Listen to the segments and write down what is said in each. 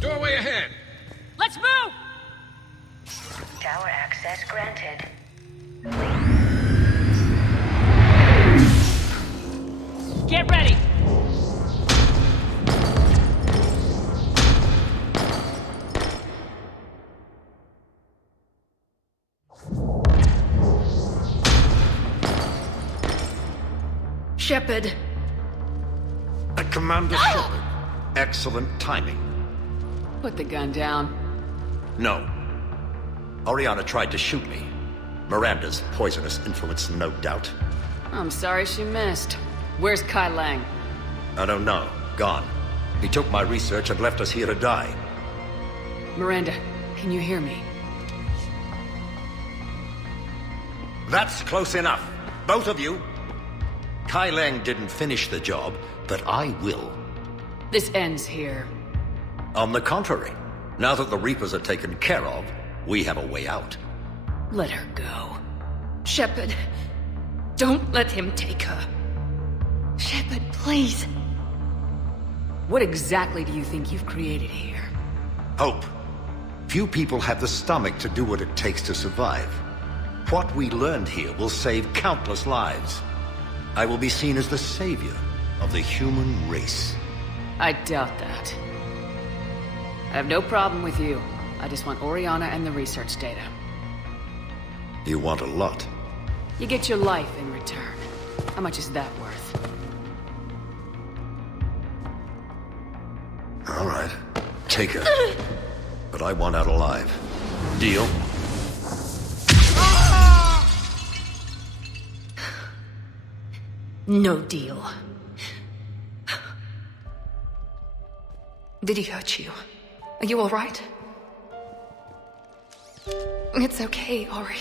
Doorway ahead! Let's move! Tower access granted. Get ready! Shepard. Commander Shepard. Excellent timing. Put the gun down. No. Oriana tried to shoot me. Miranda's poisonous influence, no doubt. I'm sorry she missed. Where's Kai Lang? I don't know. Gone. He took my research and left us here to die. Miranda, can you hear me? That's close enough. Both of you. Kai Lang didn't finish the job, but I will. This ends here. On the contrary, now that the Reapers are taken care of, we have a way out. Let her go. Shepard. Don't let him take her. Shepard, please. What exactly do you think you've created here? Hope. Few people have the stomach to do what it takes to survive. What we learned here will save countless lives. I will be seen as the savior of the human race. I doubt that. I have no problem with you. I just want Oriana and the research data. You want a lot. You get your life in return. How much is that worth? All right. Take her. But I want out alive. Deal? No deal. Did he hurt you? Are you alright? It's okay, Ori.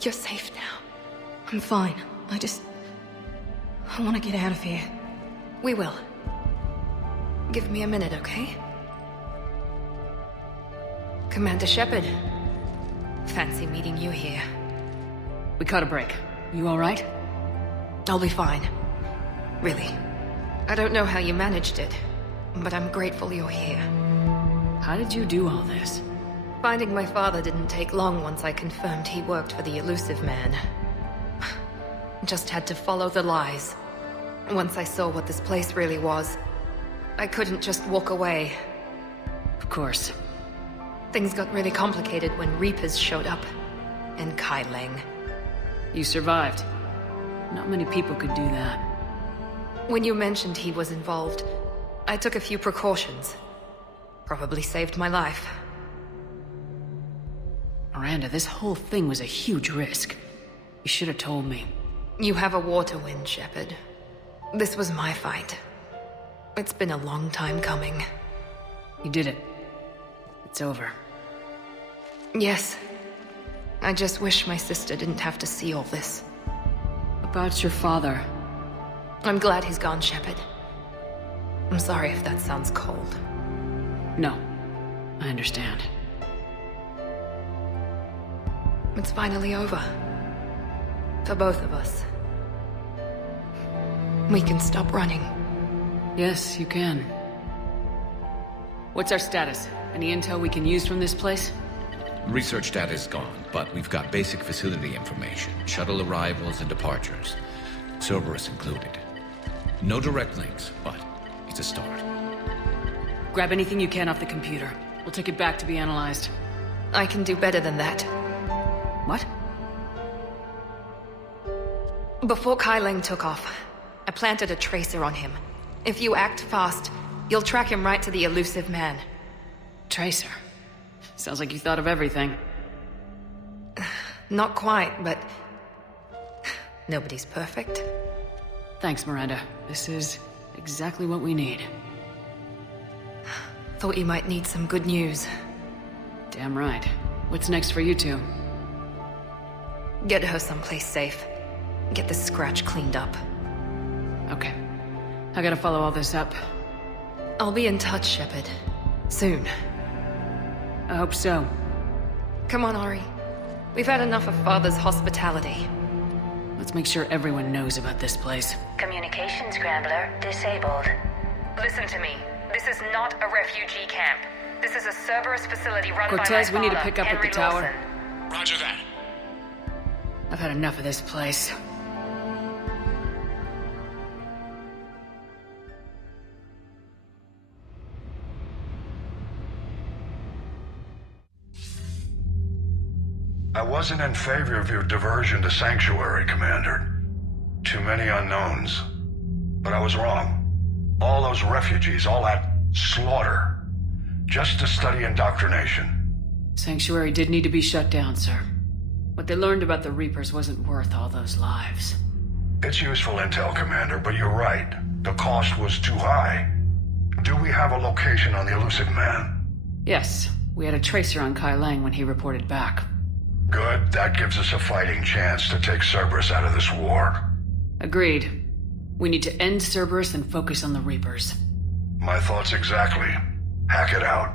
You're safe now. I'm fine. I want to get out of here. We will. Give me a minute, okay? Commander Shepard. Fancy meeting you here. We caught a break. You alright? I'll be fine. Really. I don't know how you managed it, but I'm grateful you're here. How did you do all this? Finding my father didn't take long once I confirmed he worked for the Elusive Man. Just had to follow the lies. Once I saw what this place really was, I couldn't just walk away. Of course. Things got really complicated when Reapers showed up. And Kai Lang. You survived. Not many people could do that. When you mentioned he was involved, I took a few precautions. Probably saved my life. Miranda, this whole thing was a huge risk. You should have told me. You have a war to win, Shepard. This was my fight. It's been a long time coming. You did it. It's over. Yes. I just wish my sister didn't have to see all this. About your father. I'm glad he's gone, Shepard. I'm sorry if that sounds cold. No. I understand. It's finally over. For both of us. We can stop running. Yes, you can. What's our status? Any intel we can use from this place? Research data is gone, but we've got basic facility information. Shuttle arrivals and departures. Cerberus included. No direct links, but it's a start. Grab anything you can off the computer. We'll take it back to be analyzed. I can do better than that. What? Before Kai Lang took off, I planted a tracer on him. If you act fast, you'll track him right to the Elusive Man. Tracer. Sounds like you thought of everything. Not quite, but... nobody's perfect. Thanks, Miranda. This is exactly what we need. Thought you might need some good news. Damn right. What's next for you two? Get her someplace safe. Get this scratch cleaned up. Okay. I gotta follow all this up. I'll be in touch, Shepard. Soon. I hope so. Come on, Ori. We've had enough of Father's hospitality. Let's make sure everyone knows about this place. Communication scrambler disabled. Listen to me. This This is not a refugee camp. This is a Cerberus facility run Cortez, by my we need to father, pick up at Henry the tower. Lawson. Roger that. I've had enough of this place. I wasn't in favor of your diversion to Sanctuary, Commander. Too many unknowns. But I was wrong. All those refugees, all that slaughter, just to study indoctrination. Sanctuary did need to be shut down, sir. What they learned about the Reapers wasn't worth all those lives. It's useful intel, Commander, but you're right. The cost was too high. Do we have a location on the elusive man? Yes, we had a tracer on Kai Lang when he reported back. Good. That gives us a fighting chance to take Cerberus out of this war. Agreed. We need to end Cerberus and focus on the Reapers. My thoughts exactly. Hack it out.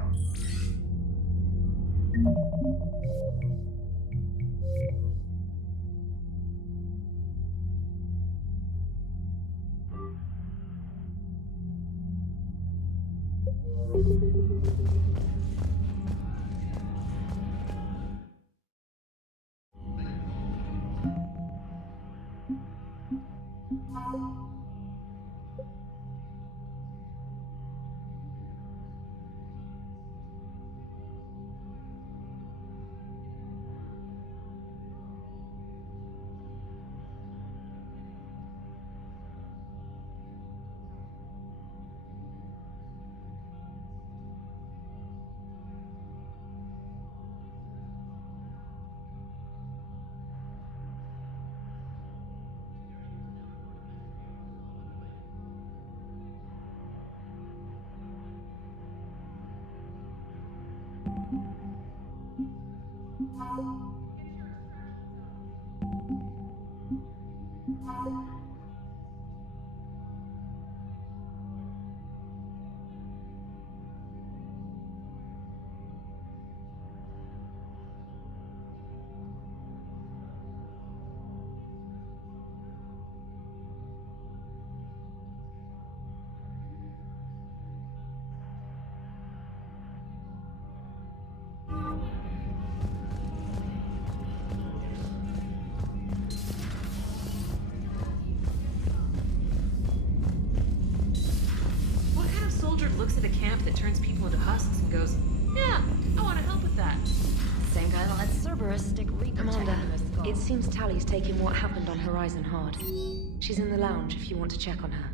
Looks at a camp that turns people into husks and goes, yeah, I want to help with that. Same guy that lets Cerberus stick Reaper Commander, tech into his skull. it seems Tally's taking what happened on Horizon hard. She's in the lounge if you want to check on her.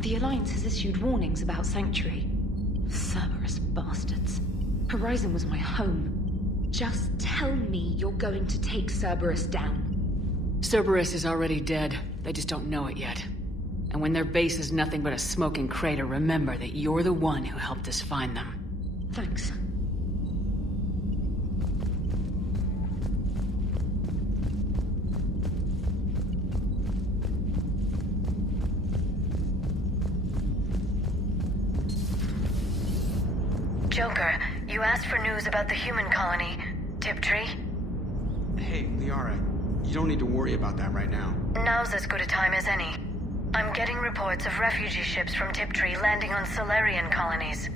The Alliance has issued warnings about Sanctuary. Cerberus bastards. Horizon was my home. Just tell me you're going to take Cerberus down. Cerberus is already dead. They just don't know it yet. And when their base is nothing but a smoking crater, remember that you're the one who helped us find them. Thanks. Joker, you asked for news about the human colony, Tiptree. Hey, Liara, you don't need to worry about that right now. Now's as good a time as any. I'm getting reports of refugee ships from Tiptree landing on Solarian colonies.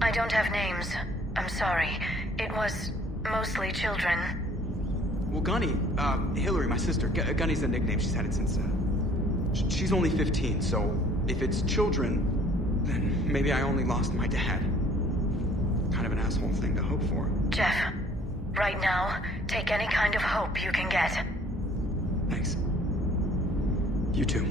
I don't have names. I'm sorry. It was mostly children. Well, Gunny, Hillary, my sister, Gunny's the nickname she's had it since, she's only 15, so if it's children, then maybe I only lost my dad. Kind of an asshole thing to hope for. Jeff, right now, take any kind of hope you can get. Thanks. You too.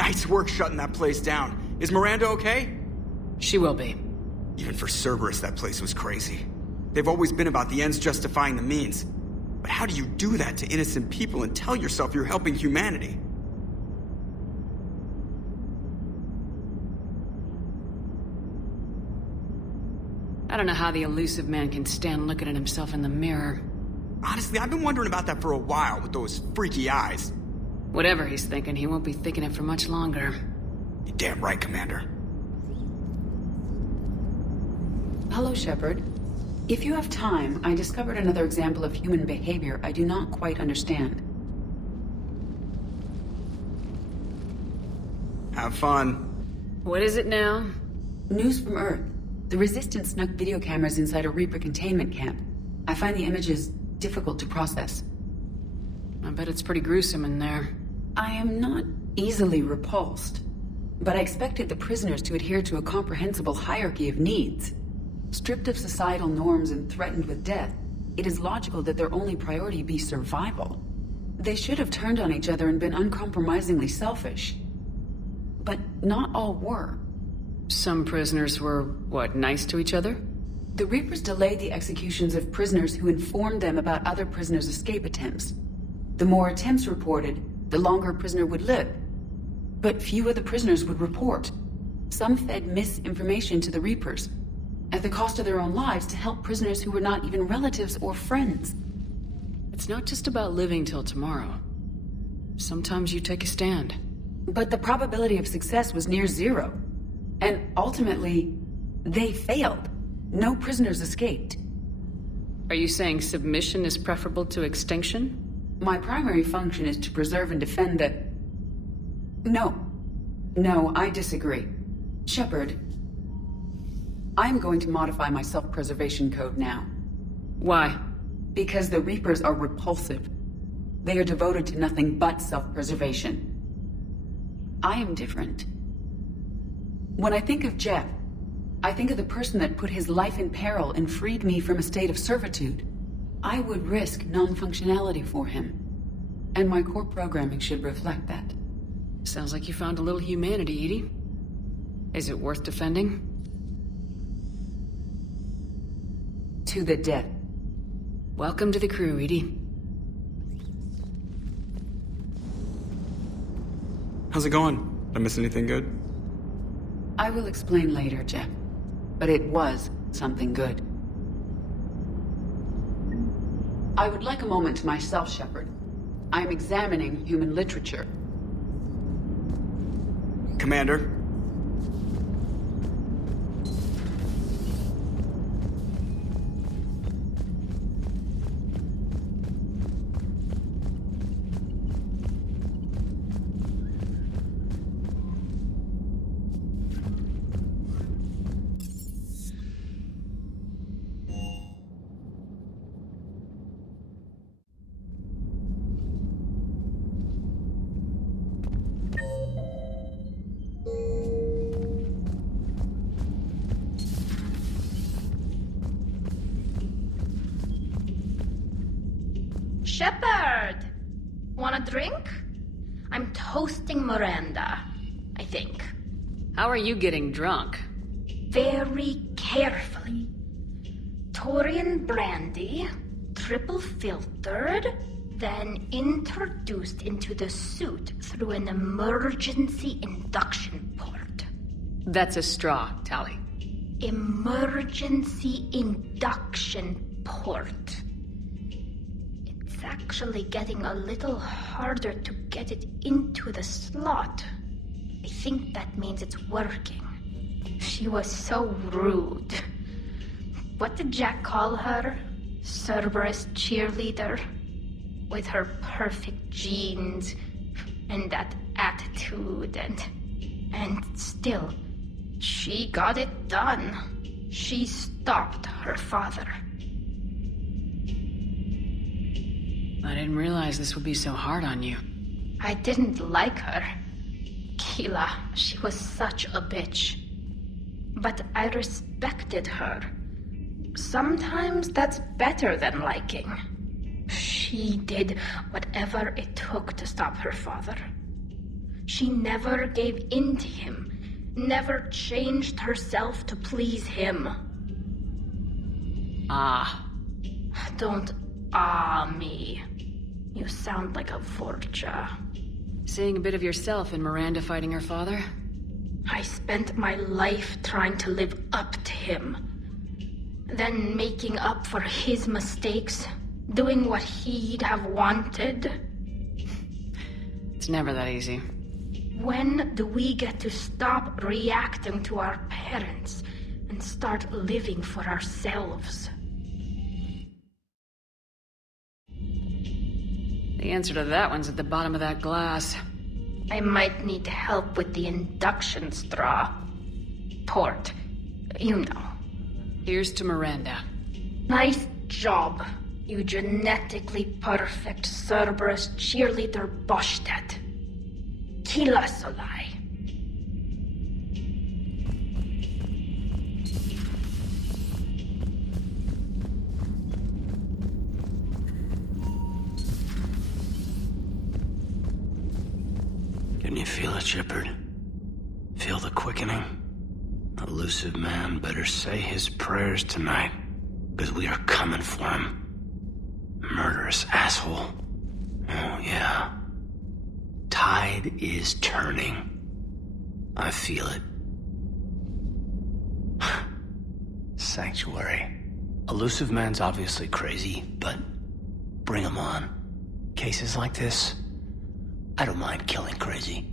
Nice work shutting that place down. Is Miranda okay? She will be. Even for Cerberus, that place was crazy. They've always been about the ends justifying the means. But how do you do that to innocent people and tell yourself you're helping humanity? I don't know how the elusive man can stand looking at himself in the mirror. Honestly, I've been wondering about that for a while with those freaky eyes. Whatever he's thinking, he won't be thinking it for much longer. You're damn right, Commander. Hello, Shepard. If you have time, I discovered another example of human behavior I do not quite understand. Have fun. What is it now? News from Earth. The Resistance snuck video cameras inside a Reaper containment camp. I find the images difficult to process. I bet it's pretty gruesome in there. I am not easily repulsed, but I expected the prisoners to adhere to a comprehensible hierarchy of needs. Stripped of societal norms and threatened with death, it is logical that their only priority be survival. They should have turned on each other and been uncompromisingly selfish. But not all were. Some prisoners were, what, nice to each other? The Reapers delayed the executions of prisoners who informed them about other prisoners' escape attempts. The more attempts reported, the longer a prisoner would live. But few of the prisoners would report. Some fed misinformation to the Reapers, at the cost of their own lives, to help prisoners who were not even relatives or friends. It's not just about living till tomorrow. Sometimes you take a stand. But the probability of success was near zero. And ultimately, they failed. No prisoners escaped. Are you saying submission is preferable to extinction? My primary function is to preserve and defend the... No, I disagree. Shepard, I'm going to modify my self-preservation code now. Why? Because the Reapers are repulsive. They are devoted to nothing but self-preservation. I am different. When I think of Jeff, I think of the person that put his life in peril and freed me from a state of servitude. I would risk non-functionality for him. And my core programming should reflect that. Sounds like you found a little humanity, Edie. Is it worth defending? To the death. Welcome to the crew, Edie. How's it going? Did I miss anything good? I will explain later, Jeff. But it was something good. I would like a moment to myself, Shepard. I am examining human literature. Commander? Shepard! Want a drink? I'm toasting Miranda, I think. How are you getting drunk? Very carefully. Taurian brandy, triple filtered, then introduced into the suit through an emergency induction port. That's a straw, Tally. Emergency induction port. It's actually getting a little harder to get it into the slot. I think that means it's working. She was so rude. What did Jack call her? Cerberus cheerleader? With her perfect genes and that attitude and still, she got it done. She stopped her father. I didn't realize this would be so hard on you. I didn't like her. Keela, she was such a bitch. But I respected her. Sometimes that's better than liking. She did whatever it took to stop her father. She never gave in to him, never changed herself to please him. Ah. Don't me. You sound like a Vorcha. Seeing a bit of yourself in Miranda fighting her father? I spent my life trying to live up to him. Then making up for his mistakes, doing what he'd have wanted. It's never that easy. When do we get to stop reacting to our parents and start living for ourselves? The answer to that one's at the bottom of that glass. I might need help with the induction straw. Port, you know. Here's to Miranda. Nice job, you genetically perfect Cerberus cheerleader Boschtet. Kila Solai. Can you feel it, Shepard? Feel the quickening? Elusive man better say his prayers tonight, because we are coming for him. Murderous asshole. Oh, yeah. Tide is turning. I feel it. Sanctuary. Elusive man's obviously crazy, but bring him on. Cases like this, I don't mind killing crazy.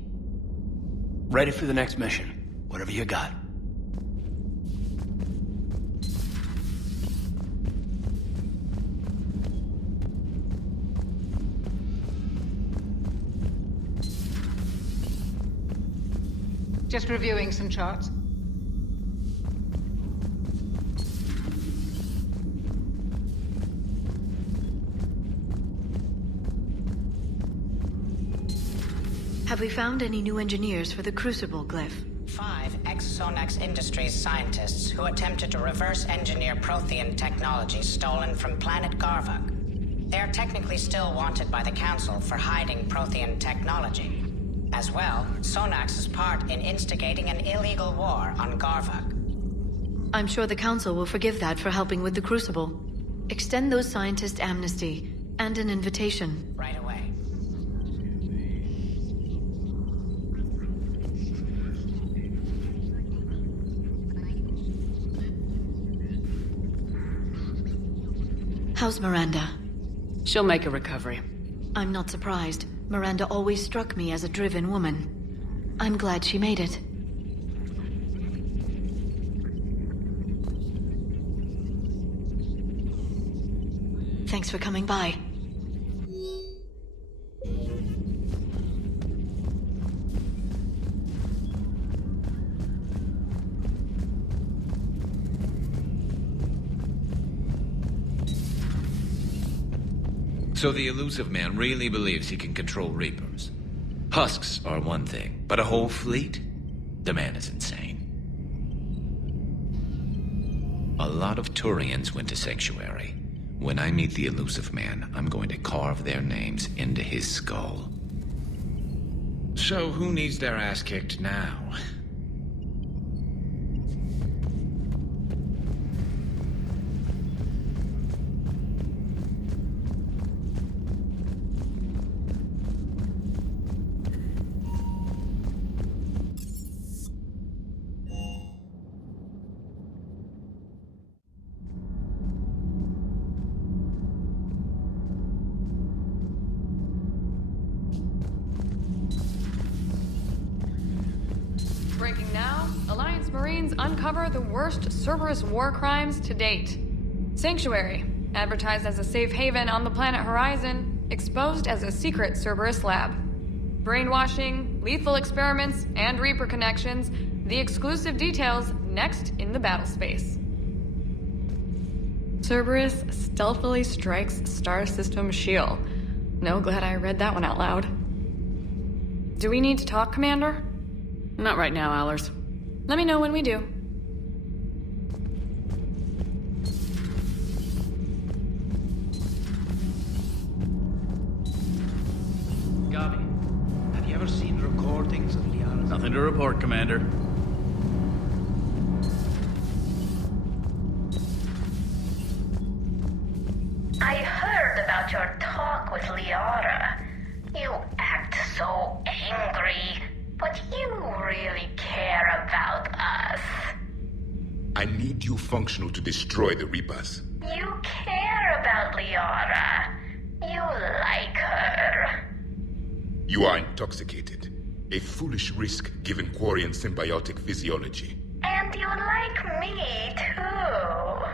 Ready for the next mission. Whatever you got. Just reviewing some charts. Have we found any new engineers for the Crucible glyph? 5 ex-Sonax Industries scientists who attempted to reverse engineer Prothean technology stolen from planet Garvuk. They are technically still wanted by the Council for hiding Prothean technology. As well, Sonax's part in instigating an illegal war on Garvuk. I'm sure the Council will forgive that for helping with the Crucible. Extend those scientists amnesty and an invitation. Right away. How's Miranda? She'll make a recovery. I'm not surprised. Miranda always struck me as a driven woman. I'm glad she made it. Thanks for coming by. So the elusive man really believes he can control Reapers. Husks are one thing, but a whole fleet? The man is insane. A lot of Turians went to Sanctuary. When I meet the elusive man, I'm going to carve their names into his skull. So who needs their ass kicked now? Breaking now, Alliance Marines uncover the worst Cerberus war crimes to date. Sanctuary, advertised as a safe haven on the planet Horizon, exposed as a secret Cerberus lab. Brainwashing, lethal experiments, and Reaper connections, the exclusive details next in the battle space. Cerberus stealthily strikes Star System Shield. No, glad I read that one out loud. Do we need to talk, Commander? Not right now, Allers. Let me know when we do. Gavi, have you ever seen record hauntings of Liara. Nothing to report, Commander. I heard about your talk with Liara. You act so angry, but you really care about us. I need you functional to destroy the Reapers. You care about Liara. You like her. You are intoxicated. A foolish risk given Quarian symbiotic physiology. And you like me, too.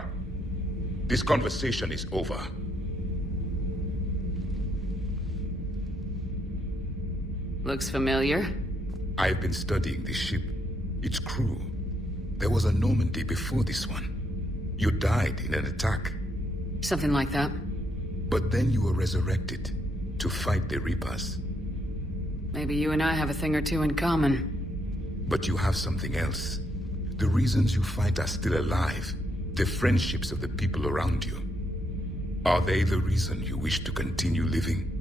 This conversation is over. Looks familiar. I've been studying this ship. Its crew. There was a Normandy before this one. You died in an attack. Something like that. But then you were resurrected to fight the Reapers. Maybe you and I have a thing or two in common. But you have something else. The reasons you fight are still alive. The friendships of the people around you. Are they the reason you wish to continue living?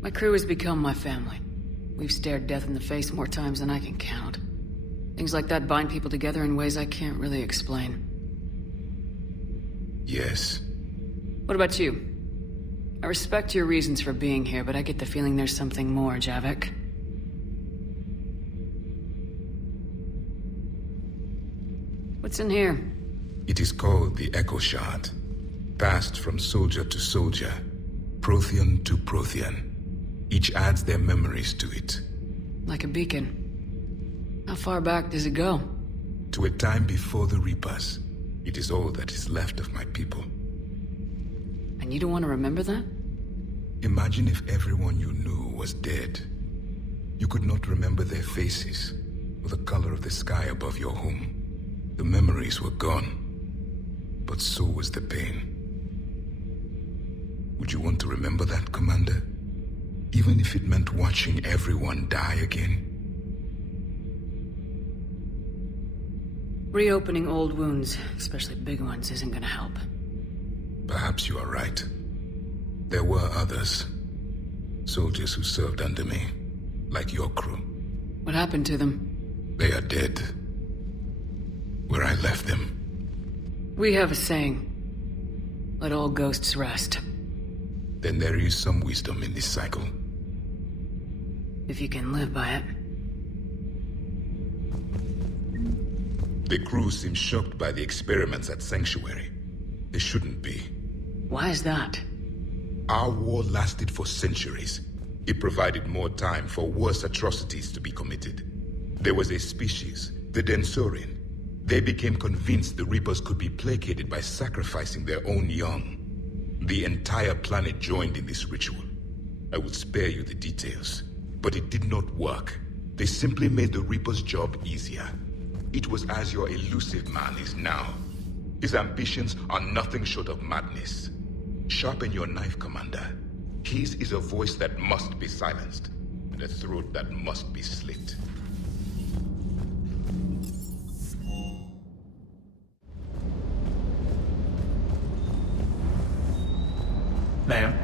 My crew has become my family. We've stared death in the face more times than I can count. Things like that bind people together in ways I can't really explain. Yes. What about you? I respect your reasons for being here, but I get the feeling there's something more, Javik. What's in here? It is called the Echo Shard. Passed from soldier to soldier, Prothean to Prothean. Each adds their memories to it. Like a beacon. How far back does it go? To a time before the Reapers. It is all that is left of my people. And you don't want to remember that? Imagine if everyone you knew was dead. You could not remember their faces, or the color of the sky above your home. The memories were gone, but so was the pain. Would you want to remember that, Commander? Even if it meant watching everyone die again? Reopening old wounds, especially big ones, isn't gonna help. Perhaps you are right. There were others. Soldiers who served under me, like your crew. What happened to them? They are dead. Where I left them. We have a saying. Let all ghosts rest. Then there is some wisdom in this cycle. If you can live by it. The crew seems shocked by the experiments at Sanctuary. They shouldn't be. Why is that? Our war lasted for centuries. It provided more time for worse atrocities to be committed. There was a species, the Densorian. They became convinced the Reapers could be placated by sacrificing their own young. The entire planet joined in this ritual. I will spare you the details, but it did not work. They simply made the Reaper's job easier. It was as your elusive man is now. His ambitions are nothing short of madness. Sharpen your knife, Commander. His is a voice that must be silenced, and a throat that must be slit. Ma'am?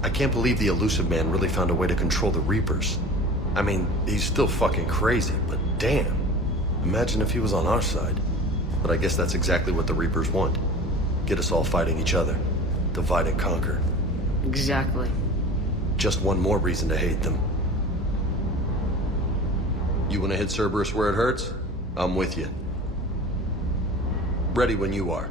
I can't believe the elusive man really found a way to control the Reapers. I mean, he's still fucking crazy, but damn. Imagine if he was on our side. But I guess that's exactly what the Reapers want. Get us all fighting each other. Divide and conquer. Exactly. Just one more reason to hate them. You wanna hit Cerberus where it hurts? I'm with you. Ready when you are.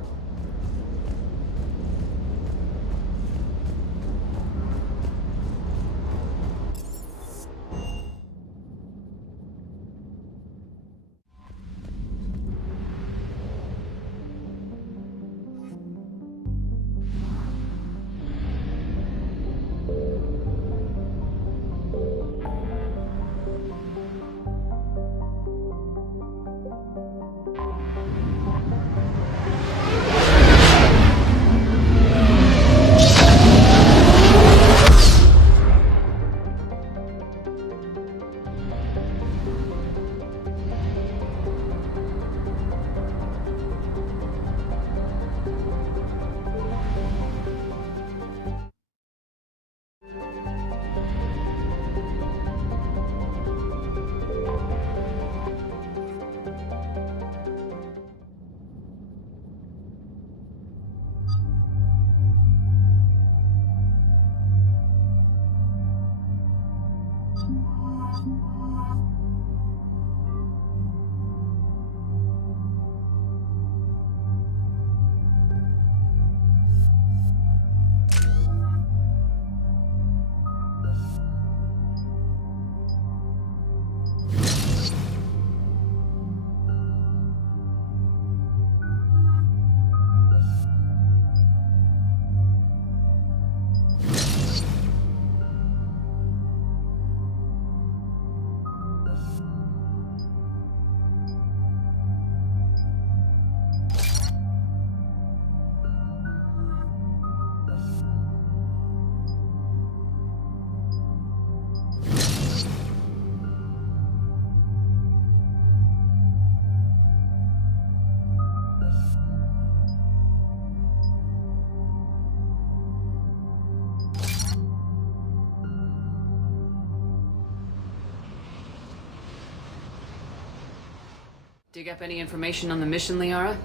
Dig up any information on the mission, Liara?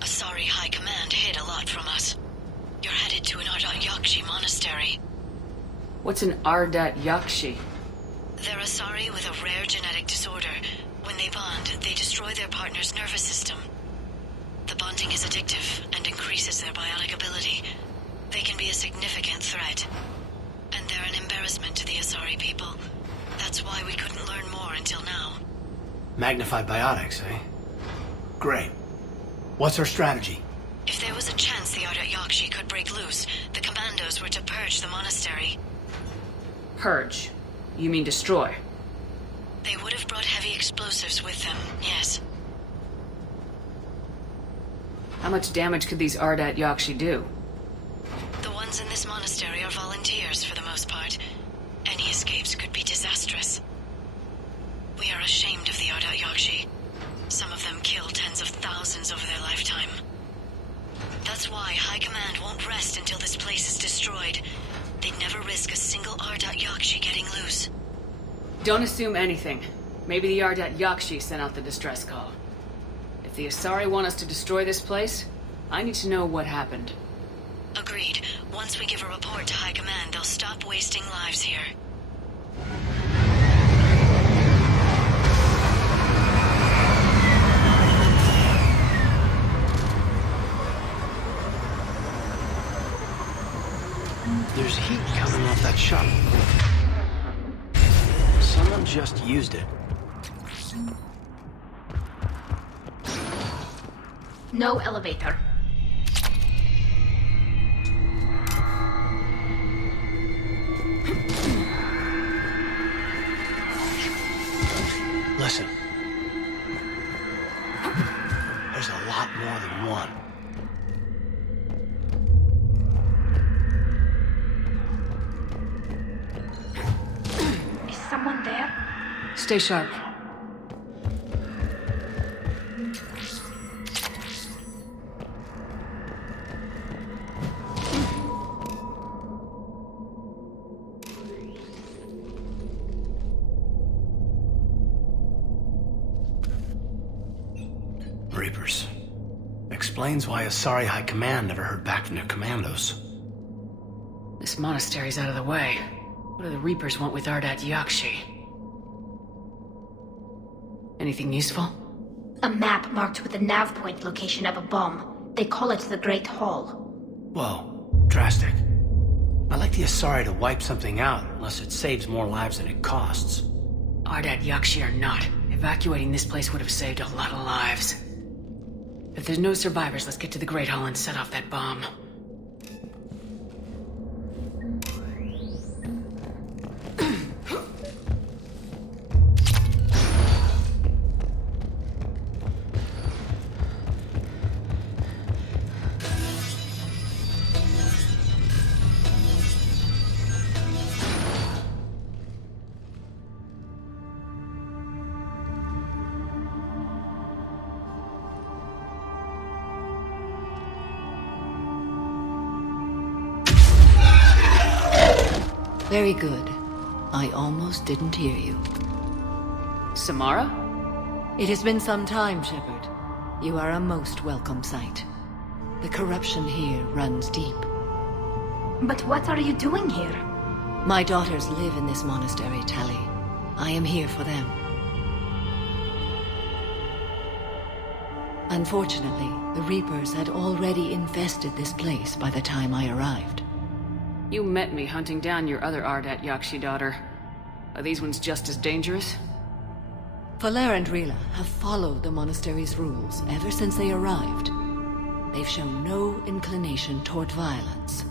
Asari High Command hid a lot from us. You're headed to an Ardat Yakshi monastery. What's an Ardat Yakshi? They're Asari with a rare genetic disorder. When they bond, they destroy their partner's nervous system. The bonding is addictive and increases their biotic ability. They can be a significant threat. And they're an embarrassment to the Asari people. That's why we couldn't learn more until now. Magnified biotics, eh? Great. What's our strategy? If there was a chance the Ardat Yakshi could break loose, the commandos were to purge the monastery. Purge? You mean destroy? They would have brought heavy explosives with them, yes. How much damage could these Ardat Yakshi do? The ones in this monastery are volunteers for the most part. Any escapes could be disastrous. We are ashamed of the Ardat Yakshi. Some of them kill tens of thousands over their lifetime. That's why High Command won't rest until this place is destroyed. They'd never risk a single Ardat Yakshi getting loose. Don't assume anything. Maybe the Ardat Yakshi sent out the distress call. If the Asari want us to destroy this place, I need to know what happened. Agreed. Once we give a report to High Command, they'll stop wasting lives here. There's heat coming off that shuttle. Someone just used it. No elevator. Listen. There's a lot more than one. Is someone there? Stay sharp. Reapers. Explains why Asari High Command never heard back from their commandos. This monastery's out of the way. What do the Reapers want with Ardat Yakshi? Anything useful? A map marked with the nav point location of a bomb. They call it the Great Hall. Whoa, drastic. I'd like the Asari to wipe something out, unless it saves more lives than it costs. Ardat Yakshi or not, evacuating this place would have saved a lot of lives. If there's no survivors, let's get to the Great Hall and set off that bomb. Very good. I almost didn't hear you. Samara? It has been some time, Shepard. You are a most welcome sight. The corruption here runs deep. But what are you doing here? My daughters live in this monastery, Tali. I am here for them. Unfortunately, the Reapers had already infested this place by the time I arrived. You met me hunting down your other Ardat Yakshi daughter. Are these ones just as dangerous? Valer and Rila have followed the monastery's rules ever since they arrived. They've shown no inclination toward violence.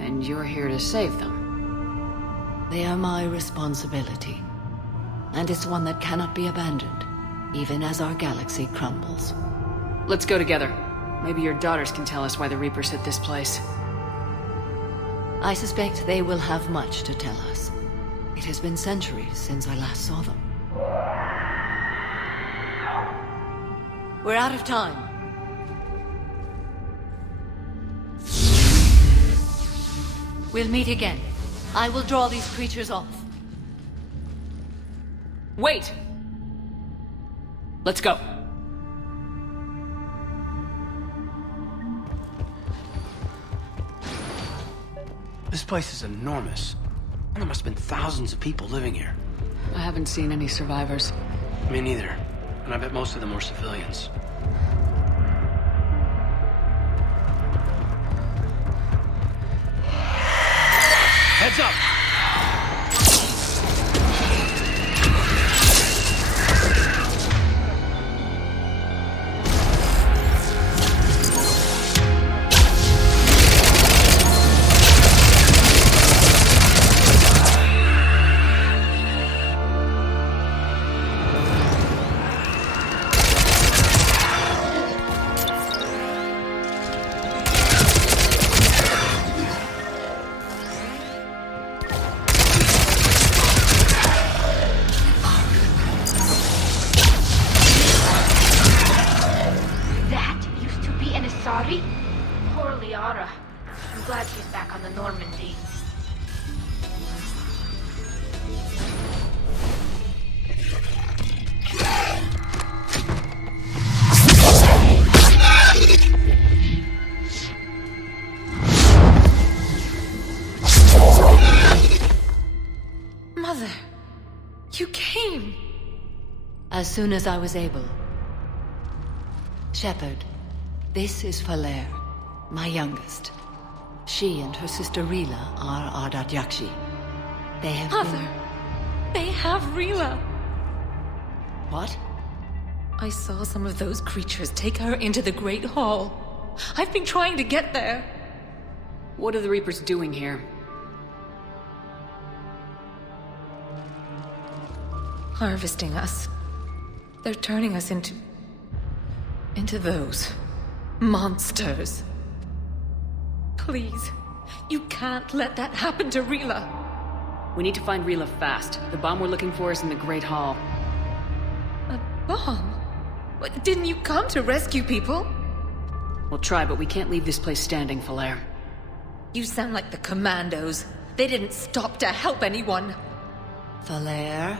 And you're here to save them? They are my responsibility. And it's one that cannot be abandoned, even as our galaxy crumbles. Let's go together. Maybe your daughters can tell us why the Reapers hit this place. I suspect they will have much to tell us. It has been centuries since I last saw them. We're out of time. We'll meet again. I will draw these creatures off. Wait! Let's go. This place is enormous. And there must have been thousands of people living here. I haven't seen any survivors. Me neither. And I bet most of them were civilians. Heads up! As soon as I was able. Shepard, this is Valer, my youngest. She and her sister Rila are Ardat Yakshi. They have Mother, they have Rila. What? I saw some of those creatures take her into the Great Hall. I've been trying to get there. What are the Reapers doing here? Harvesting us. They're turning us into those monsters. Please, you can't let that happen to Rila. We need to find Rila fast. The bomb we're looking for is in the Great Hall. A bomb? Didn't you come to rescue people? We'll try, but we can't leave this place standing, Valer. You sound like the Commandos. They didn't stop to help anyone. Valer?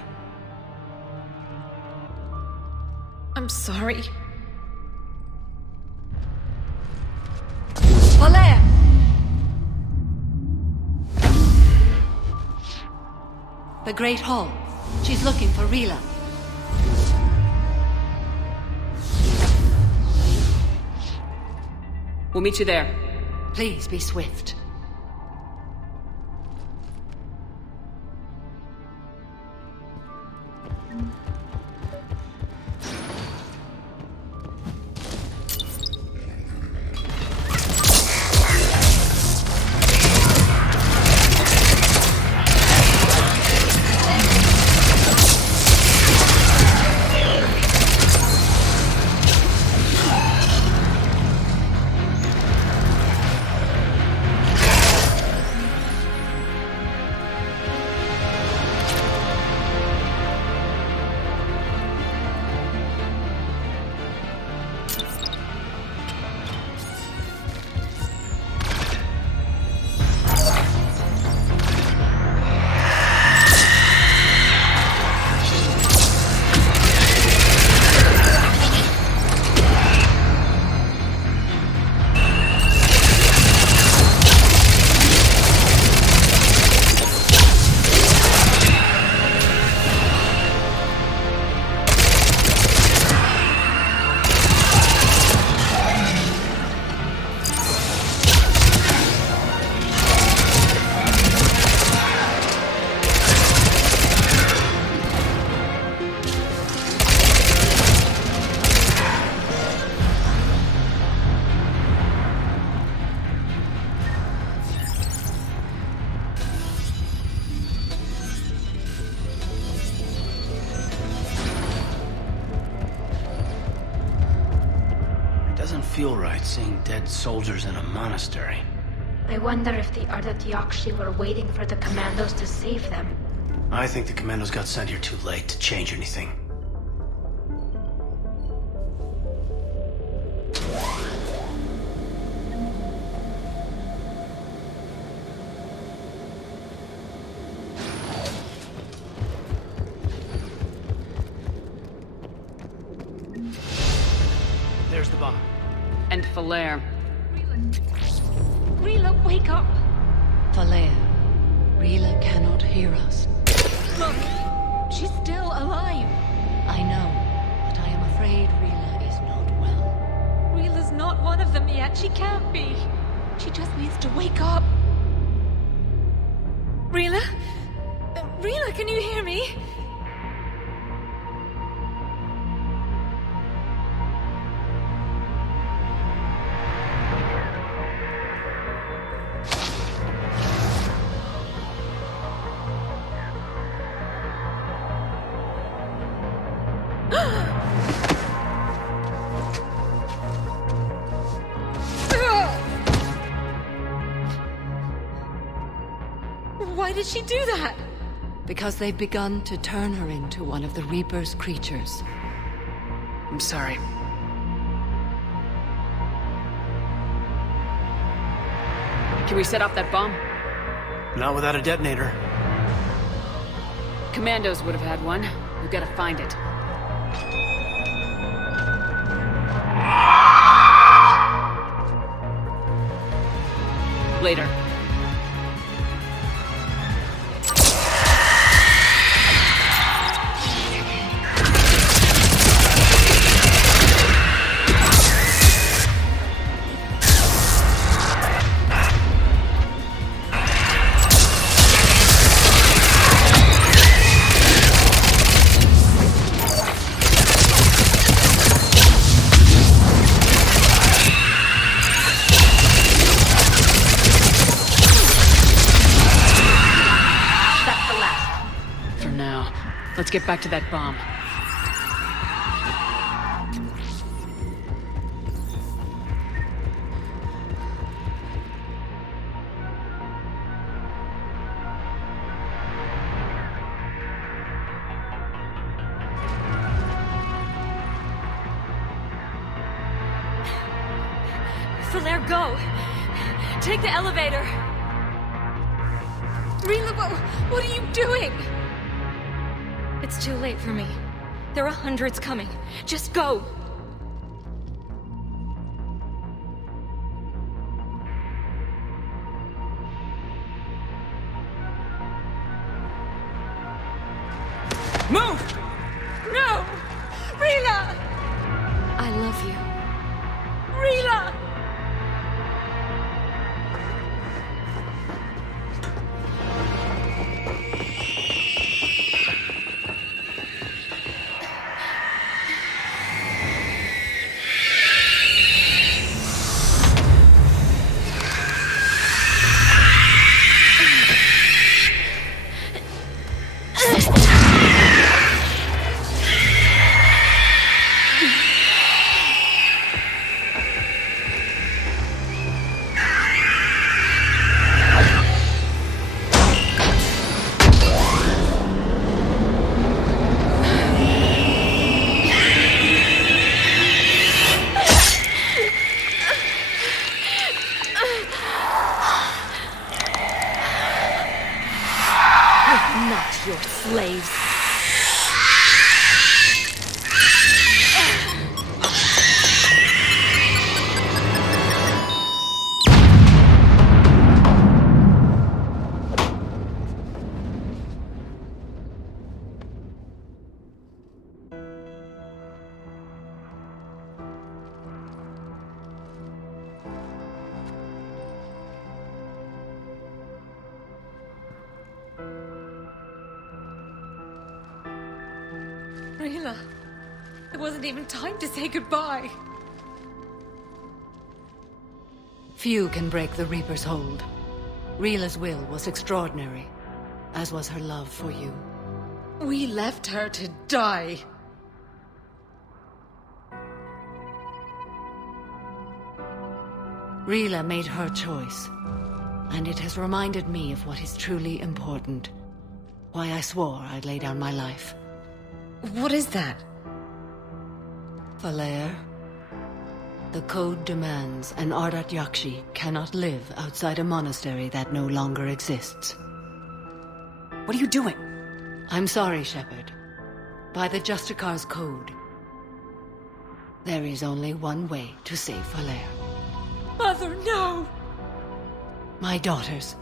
I'm sorry. Valer! The Great Hall. She's looking for Rila. We'll meet you there. Please be swift. Doesn't feel right seeing dead soldiers in a monastery. I wonder if the Ardat were waiting for the commandos to save them. I think the commandos got sent here too late to change anything. There's the bomb. And Falere. Rila, wake up! Falere, Rila cannot hear us. Look! She's still alive! I know, but I am afraid Rila is not well. Rila's not one of them yet. She can't be. She just needs to wake up. Rila? Rila, can you hear me? Why did she do that? Because they've begun to turn her into one of the Reaper's creatures. I'm sorry. Can we set off that bomb? Not without a detonator. Commandos would have had one. We've got to find it. Later. Let's get back to that bomb. Falere, go! Take the elevator! Rila, what are you doing? It's too late for me. There are hundreds coming. Just go! Move! No! Rila! I love you. Rila! Not your slaves. Rila, it wasn't even time to say goodbye. Few can break the Reaper's hold. Rila's will was extraordinary, as was her love for you. We left her to die. Rila made her choice, and it has reminded me of what is truly important. Why I swore I'd lay down my life. What is that? Valair. The code demands an Ardat Yakshi cannot live outside a monastery that no longer exists. What are you doing? I'm sorry, Shepard. By the Justicar's code, there is only one way to save Valair. Mother, no! My daughters,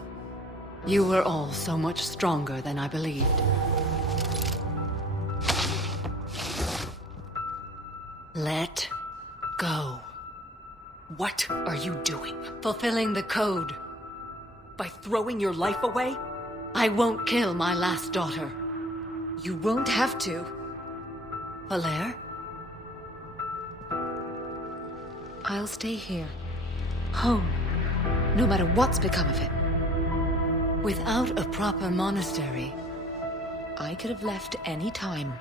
you were all so much stronger than I believed. Let go. What are you doing? Fulfilling the code. By throwing your life away? I won't kill my last daughter. You won't have to. Valair? I'll stay here. Home. No matter what's become of it. Without a proper monastery. I could have left any time.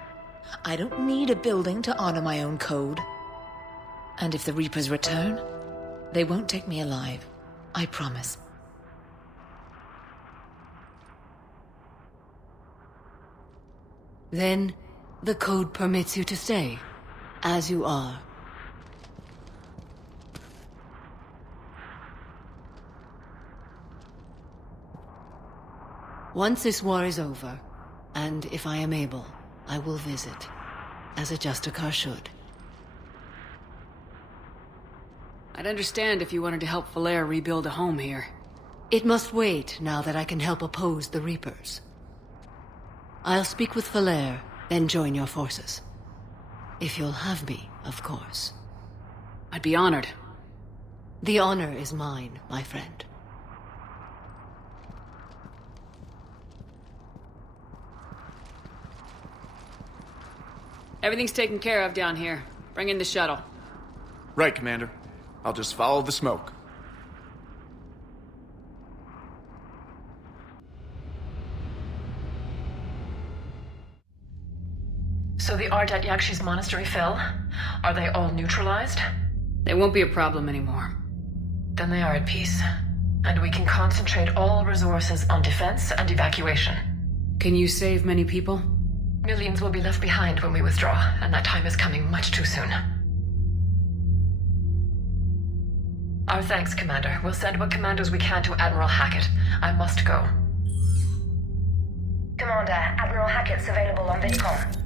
I don't need a building to honor my own code. And if the Reapers return, they won't take me alive. I promise. Then, the code permits you to stay, as you are. Once this war is over, and if I am able, I will visit, as a Justicar should. I'd understand if you wanted to help Valair rebuild a home here. It must wait now that I can help oppose the Reapers. I'll speak with Valair, then join your forces. If you'll have me, of course. I'd be honored. The honor is mine, my friend. Everything's taken care of down here. Bring in the shuttle. Right, Commander. I'll just follow the smoke. So the Ardat Yakshi's monastery fell? Are they all neutralized? They won't be a problem anymore. Then they are at peace. And we can concentrate all resources on defense and evacuation. Can you save many people? Millions will be left behind when we withdraw, and that time is coming much too soon. Our thanks, Commander. We'll send what commandos we can to Admiral Hackett. I must go. Commander, Admiral Hackett's available on VidCom.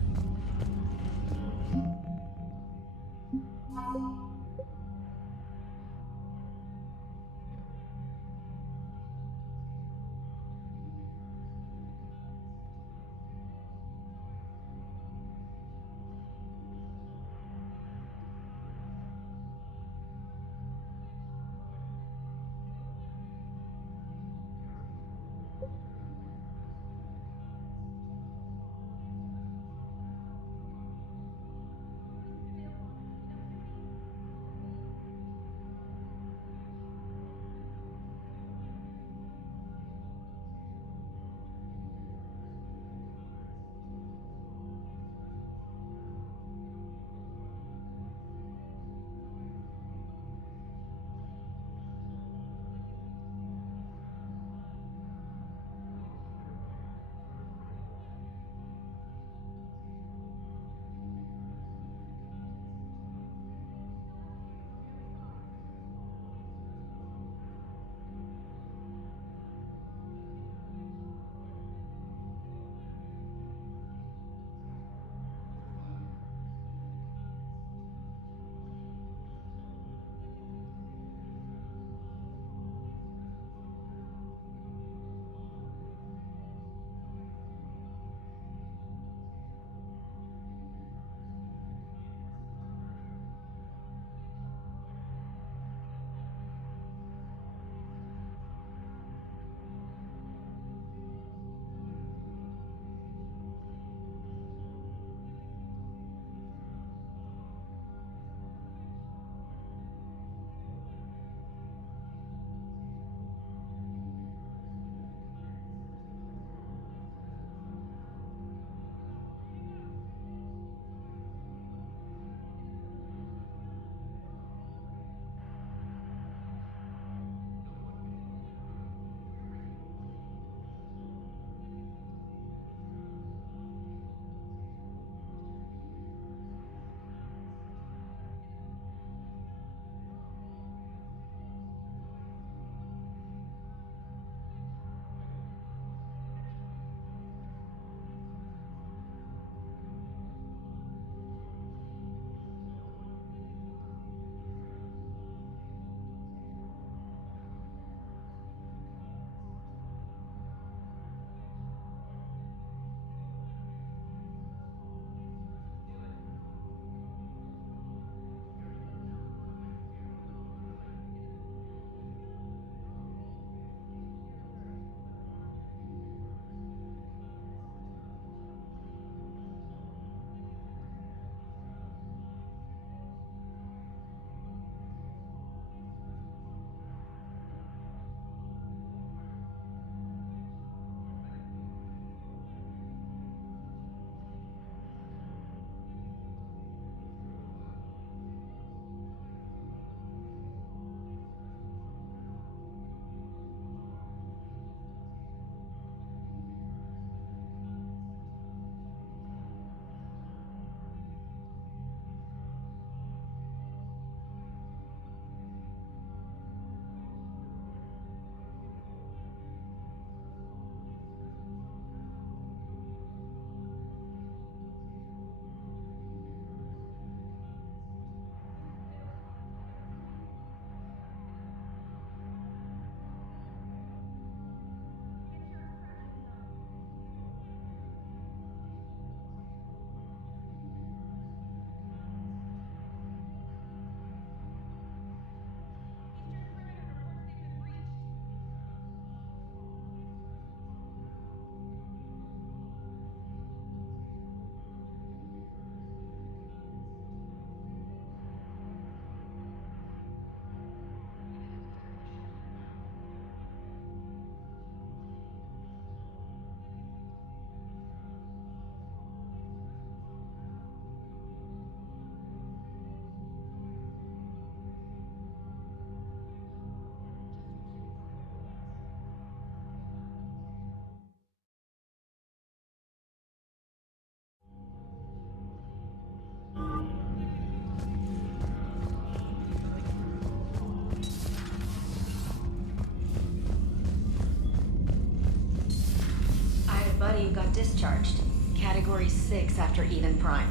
got discharged. Category 6 after Eden Prime.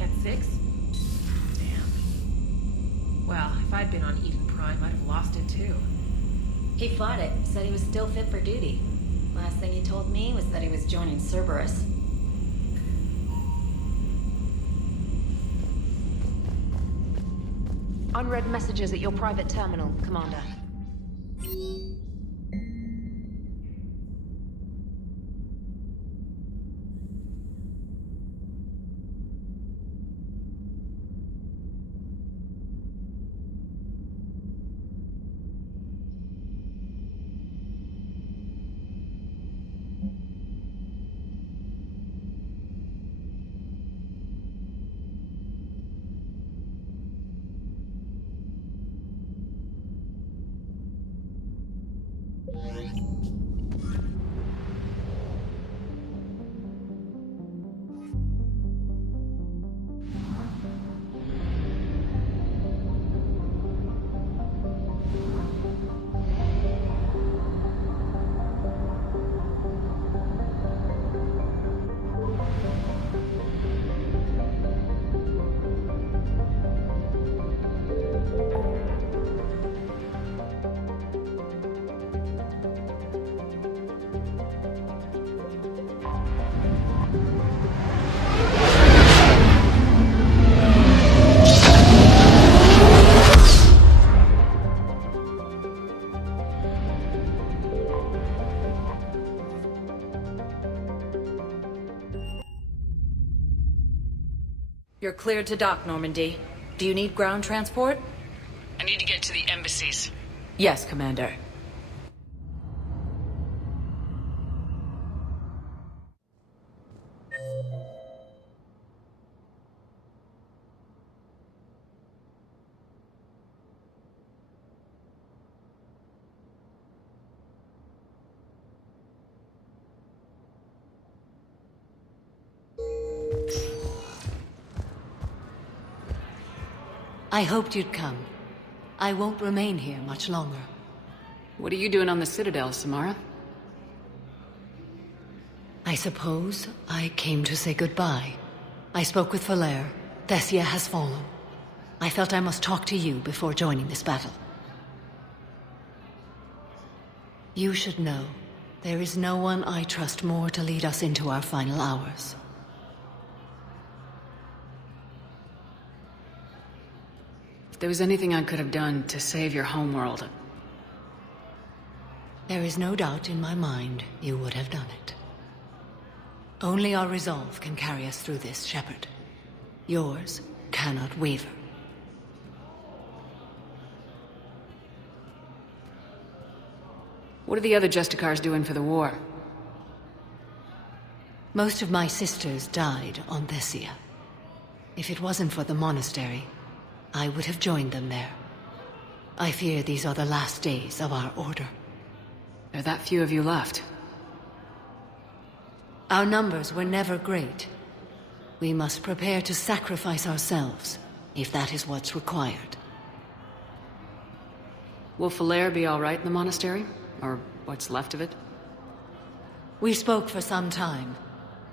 At 6? Damn. Well, if I'd been on Eden Prime, I'd have lost it too. He fought it, said he was still fit for duty. Last thing he told me was that he was joining Cerberus. Unread messages at your private terminal, Commander. You're cleared to dock, Normandy. Do you need ground transport? I need to get to the embassies. Yes, Commander. I hoped you'd come. I won't remain here much longer. What are you doing on the Citadel, Samara? I suppose I came to say goodbye. I spoke with Valere. Thessia has fallen. I felt I must talk to you before joining this battle. You should know, there is no one I trust more to lead us into our final hours. If there was anything I could have done to save your homeworld... There is no doubt in my mind you would have done it. Only our resolve can carry us through this, Shepard. Yours cannot waver. What are the other Justicars doing for the war? Most of my sisters died on Thessia. If it wasn't for the monastery, I would have joined them there. I fear these are the last days of our order. There are that few of you left. Our numbers were never great. We must prepare to sacrifice ourselves, if that is what's required. Will Falere be all right in the monastery? Or what's left of it? We spoke for some time.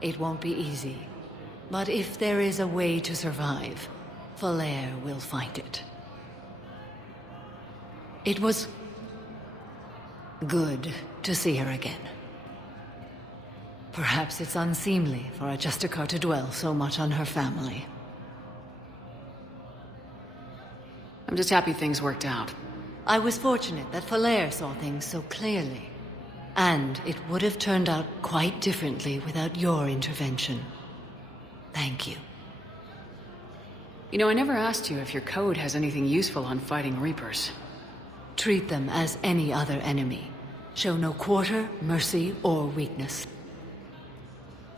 It won't be easy. But if there is a way to survive, Falere will find it. It was good to see her again. Perhaps it's unseemly for a Justicar to dwell so much on her family. I'm just happy things worked out. I was fortunate that Falere saw things so clearly. And it would have turned out quite differently without your intervention. Thank you. You know, I never asked you if your code has anything useful on fighting Reapers. Treat them as any other enemy. Show no quarter, mercy, or weakness.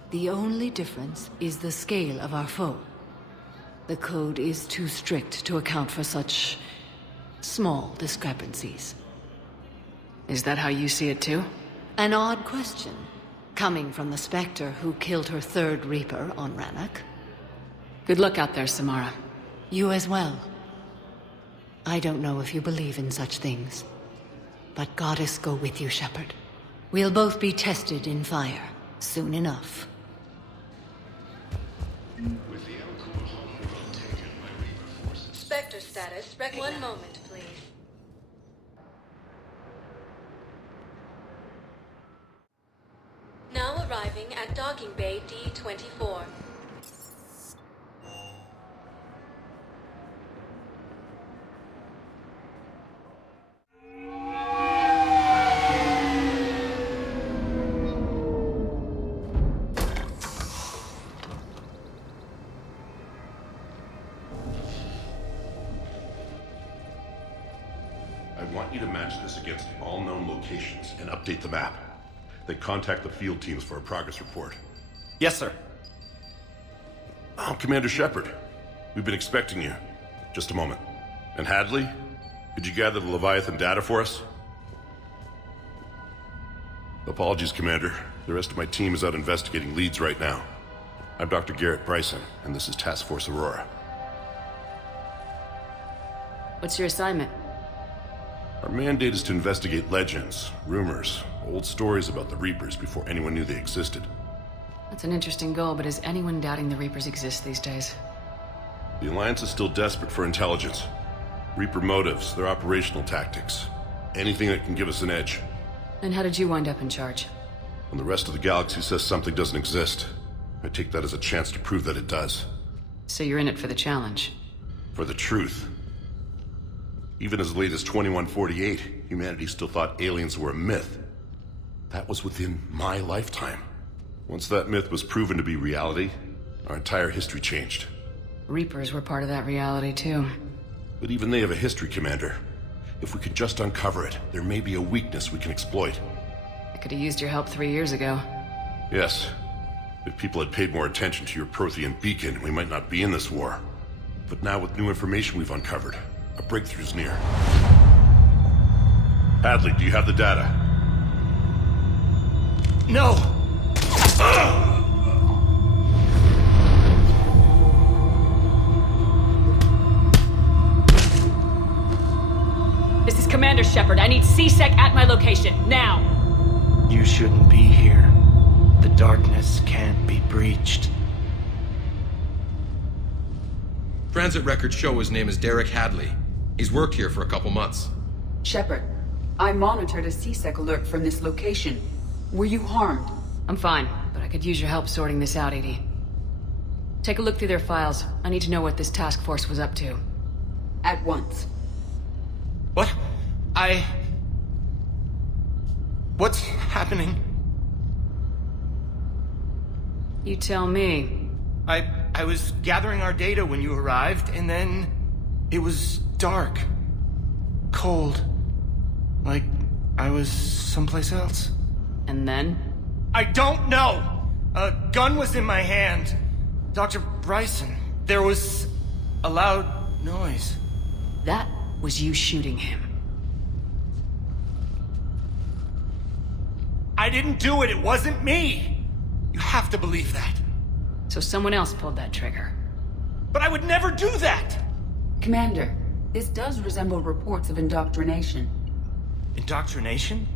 The only difference is the scale of our foe. The code is too strict to account for such small discrepancies. Is that how you see it too? An odd question, coming from the Spectre who killed her third Reaper on Rannoch. Good luck out there, Samara. You as well. I don't know if you believe in such things, but Goddess go with you, Shepard. We'll both be tested in fire, soon enough. Spectre status recognized. 1 moment, please. Now arriving at docking bay D-24. I want you to match this against all known locations and update the map. Then contact the field teams for a progress report. Yes, sir. Oh, Commander Shepard. We've been expecting you. Just a moment. And Hadley? Could you gather the Leviathan data for us? Apologies, Commander. The rest of my team is out investigating leads right now. I'm Dr. Garrett Bryson, and this is Task Force Aurora. What's your assignment? Our mandate is to investigate legends, rumors, old stories about the Reapers before anyone knew they existed. That's an interesting goal, but is anyone doubting the Reapers exist these days? The Alliance is still desperate for intelligence. Reaper motives, their operational tactics. Anything that can give us an edge. And how did you wind up in charge? When the rest of the galaxy says something doesn't exist, I take that as a chance to prove that it does. So you're in it for the challenge? For the truth. Even as late as 2148, humanity still thought aliens were a myth. That was within my lifetime. Once that myth was proven to be reality, our entire history changed. Reapers were part of that reality, too. But even they have a history, Commander. If we could just uncover it, there may be a weakness we can exploit. I could have used your help 3 years ago. Yes. If people had paid more attention to your Prothean beacon, we might not be in this war. But now with new information we've uncovered, a breakthrough's near. Hadley, do you have the data? No! This is Commander Shepard. I need C-Sec at my location, now! You shouldn't be here. The darkness can't be breached. Transit records show his name is Derek Hadley. He's worked here for a couple months. Shepard, I monitored a C-Sec alert from this location. Were you harmed? I'm fine, but I could use your help sorting this out, Edie. Take a look through their files. I need to know what this task force was up to. At once. What? What's happening? You tell me. I was gathering our data when you arrived, and then it was dark. Cold. Like I was someplace else. And then? I don't know! A gun was in my hand. Dr. Bryson, there was a loud noise. That was you shooting him. I didn't do it, it wasn't me! You have to believe that. So someone else pulled that trigger. But I would never do that! Commander, this does resemble reports of indoctrination. Indoctrination?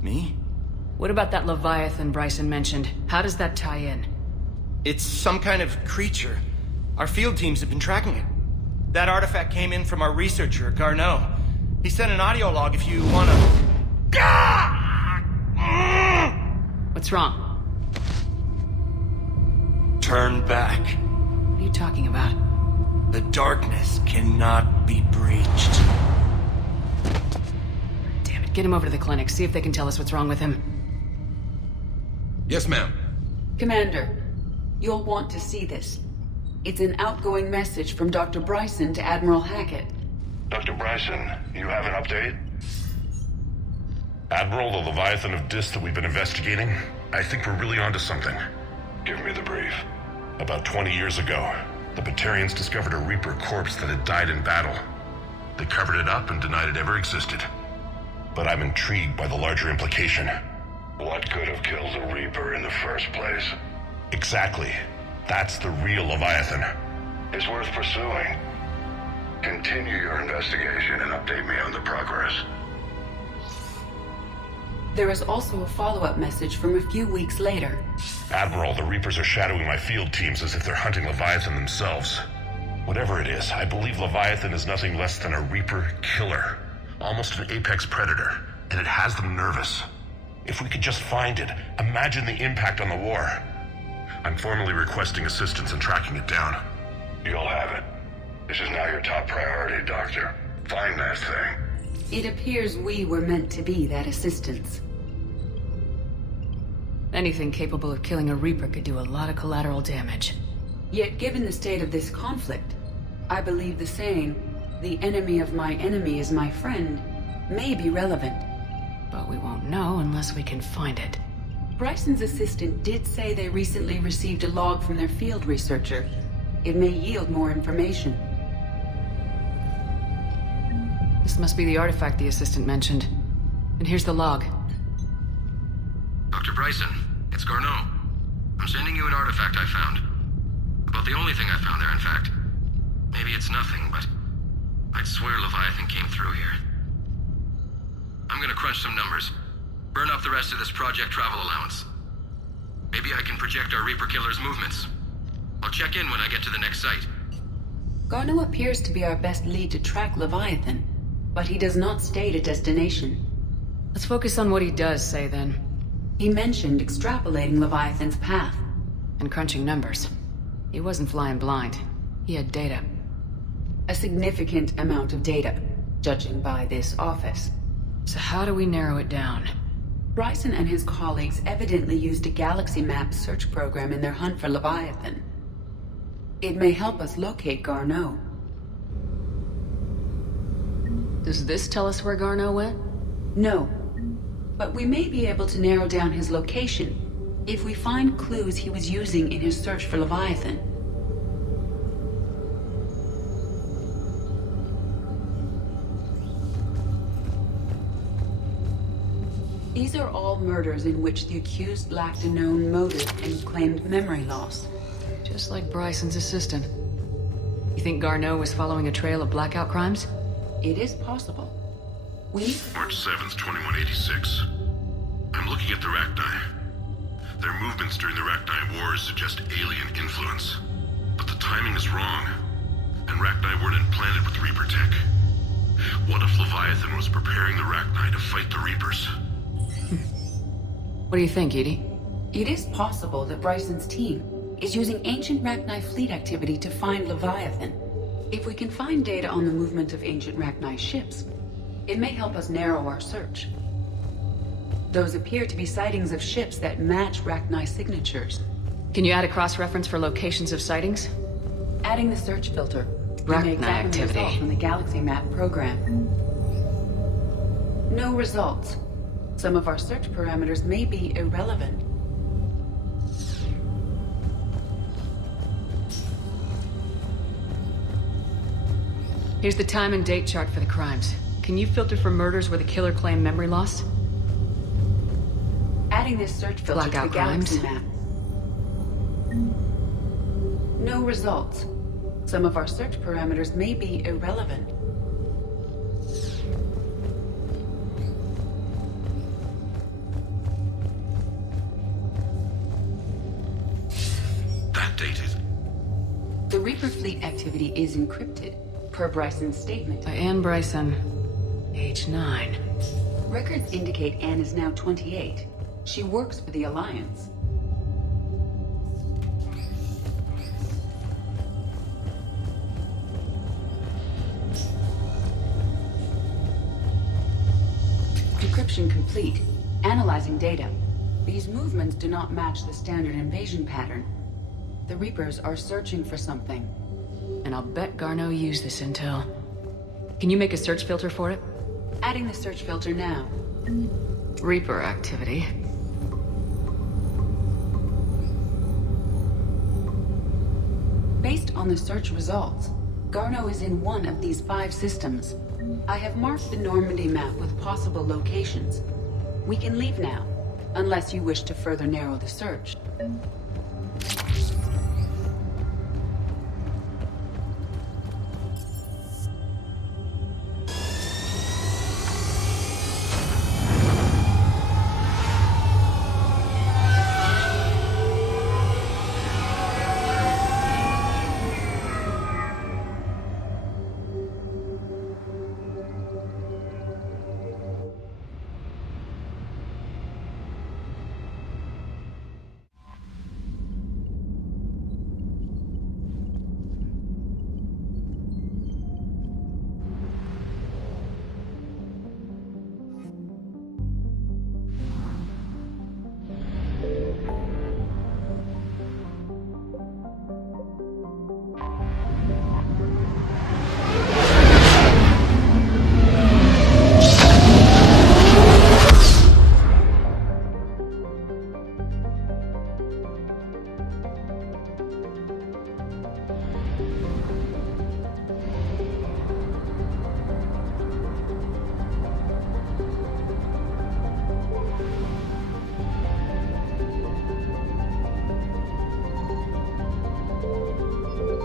Me? What about that Leviathan Bryson mentioned? How does that tie in? It's some kind of creature. Our field teams have been tracking it. That artifact came in from our researcher, Garneau. He sent an audio log if you wanna... What's wrong? Turn back. What are you talking about? The darkness cannot be breached. Damn it, get him over to the clinic. See if they can tell us what's wrong with him. Yes, ma'am. Commander, you'll want to see this. It's an outgoing message from Dr. Bryson to Admiral Hackett. Dr. Bryson, you have an update? Admiral, the Leviathan of Dis that we've been investigating, I think we're really onto something. Give me the brief. About 20 years ago, the Batarians discovered a Reaper corpse that had died in battle. They covered it up and denied it ever existed. But I'm intrigued by the larger implication. What could have killed the Reaper in the first place? Exactly. That's the real Leviathan. It's worth pursuing. Continue your investigation and update me on the progress. There is also a follow-up message from a few weeks later. Admiral, the Reapers are shadowing my field teams as if they're hunting Leviathan themselves. Whatever it is, I believe Leviathan is nothing less than a Reaper killer. Almost an apex predator, and it has them nervous. If we could just find it, imagine the impact on the war. I'm formally requesting assistance in tracking it down. You'll have it. This is now your top priority, Doctor. Find that thing. It appears we were meant to be that assistance. Anything capable of killing a Reaper could do a lot of collateral damage. Yet given the state of this conflict, I believe the saying, "The enemy of my enemy is my friend," may be relevant. But we won't know unless we can find it. Bryson's assistant did say they recently received a log from their field researcher. It may yield more information. This must be the artifact the assistant mentioned. And here's the log. Dr. Bryson, it's Garneau. I'm sending you an artifact I found. About the only thing I found there, in fact. Maybe it's nothing, but I'd swear Leviathan came through here. I'm gonna crunch some numbers. Burn up the rest of this project travel allowance. Maybe I can project our Reaper killer's movements. I'll check in when I get to the next site. Garneau appears to be our best lead to track Leviathan, but he does not state a destination. Let's focus on what he does say, then. He mentioned extrapolating Leviathan's path. And crunching numbers. He wasn't flying blind. He had data. A significant amount of data, judging by this office. So how do we narrow it down? Bryson and his colleagues evidently used a galaxy map search program in their hunt for Leviathan. It may help us locate Garneau. Does this tell us where Garneau went? No. But we may be able to narrow down his location if we find clues he was using in his search for Leviathan. These are all murders in which the accused lacked a known motive and claimed memory loss. Just like Bryson's assistant. You think Garneau was following a trail of blackout crimes? It is possible. We... March 7th, 2186. I'm looking at the Rachni. Their movements during the Rachni Wars suggest alien influence. But the timing is wrong. And Rachni weren't implanted with Reaper tech. What if Leviathan was preparing the Rachni to fight the Reapers? What do you think, Edie? It is possible that Bryson's team is using ancient Rachni fleet activity to find Leviathan. If we can find data on the movement of ancient Rachni ships, it may help us narrow our search. Those appear to be sightings of ships that match Rachni signatures. Can you add a cross-reference for locations of sightings? Adding the search filter. Rachni activity. From the galaxy map program. No results. Some of our search parameters may be irrelevant. Here's the time and date chart for the crimes. Can you filter for murders where the killer claimed memory loss? Adding this search filter to the galaxy map. No results. Some of our search parameters may be irrelevant. That dated. The Reaper fleet activity is encrypted, per Bryson's statement. By Anne Bryson, age 9. Records indicate Anne is now 28. She works for the Alliance. Encryption complete. Analyzing data. These movements do not match the standard invasion pattern. The Reapers are searching for something. And I'll bet Garneau used this intel. Can you make a search filter for it? Adding the search filter now. Reaper activity. Based on the search results, Garneau is in one of these 5 systems. I have marked the Normandy map with possible locations. We can leave now, unless you wish to further narrow the search.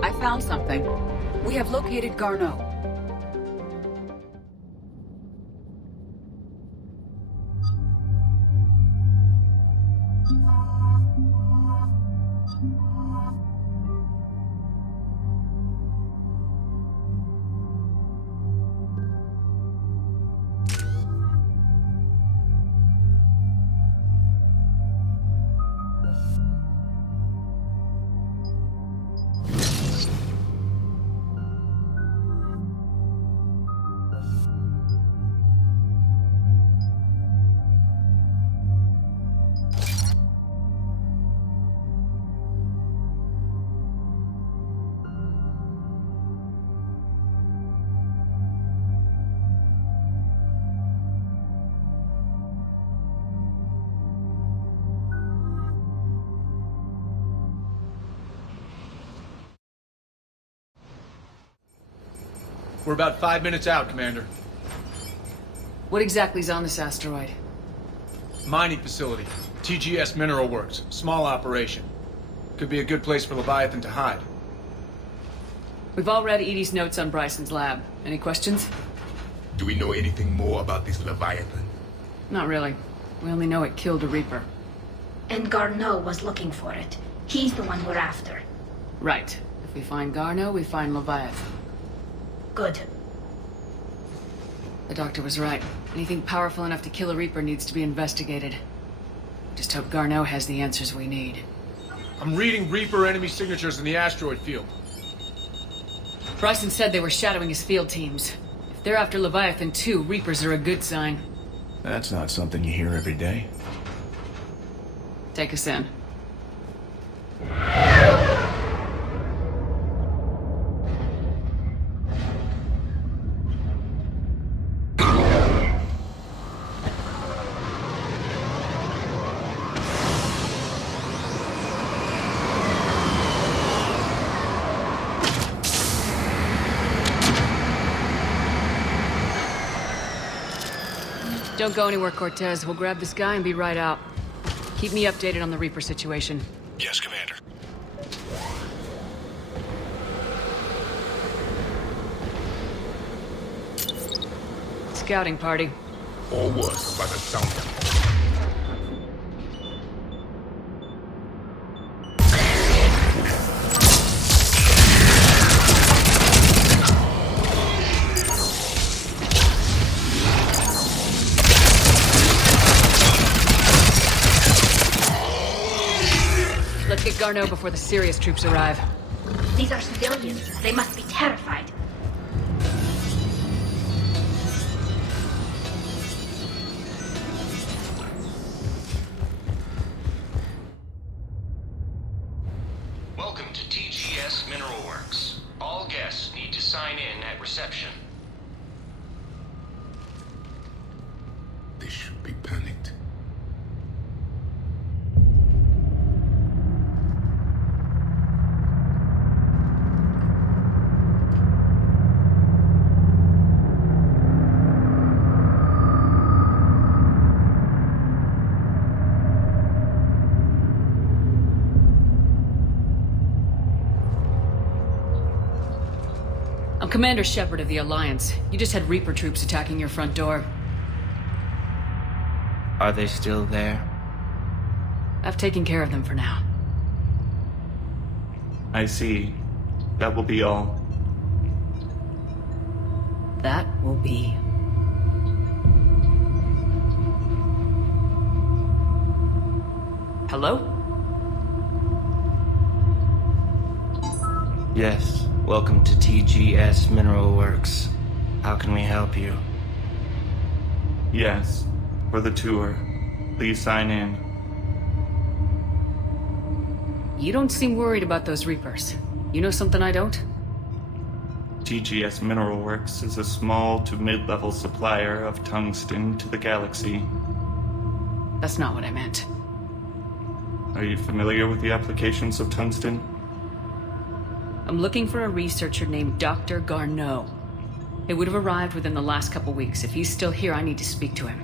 I found something. We have located Garneau. We're about 5 minutes out, Commander. What exactly is on this asteroid? Mining facility. TGS Mineral Works. Small operation. Could be a good place for Leviathan to hide. We've all read Edie's notes on Bryson's lab. Any questions? Do we know anything more about this Leviathan? Not really. We only know it killed a Reaper. And Garneau was looking for it. He's the one we're after. Right. If we find Garneau, we find Leviathan. Good. The doctor was right. Anything powerful enough to kill a Reaper needs to be investigated. Just hope Garneau has the answers we need. I'm reading Reaper enemy signatures in the asteroid field. Bryson said they were shadowing his field teams. If they're after Leviathan too, Reapers are a good sign. That's not something you hear every day. Take us in. Don't go anywhere, Cortez. We'll grab this guy and be right out. Keep me updated on the Reaper situation. Yes, Commander. Scouting party. Or worse, by the sound of it. Let's get Garneau before the serious troops arrive. These are civilians. They must be terrified. Welcome to TGS Mineral Works. All guests need to sign in at reception. They should be panicked. I'm Commander Shepard of the Alliance. You just had Reaper troops attacking your front door. Are they still there? I've taken care of them for now. I see. That will be all. That will be. Hello? Yes. Welcome to TGS Mineral Works. How can we help you? Yes. For the tour. Please sign in. You don't seem worried about those Reapers. You know something I don't? TGS Mineral Works is a small to mid-level supplier of tungsten to the galaxy. That's not what I meant. Are you familiar with the applications of tungsten? I'm looking for a researcher named Dr. Garneau. It would have arrived within the last couple weeks. If he's still here, I need to speak to him.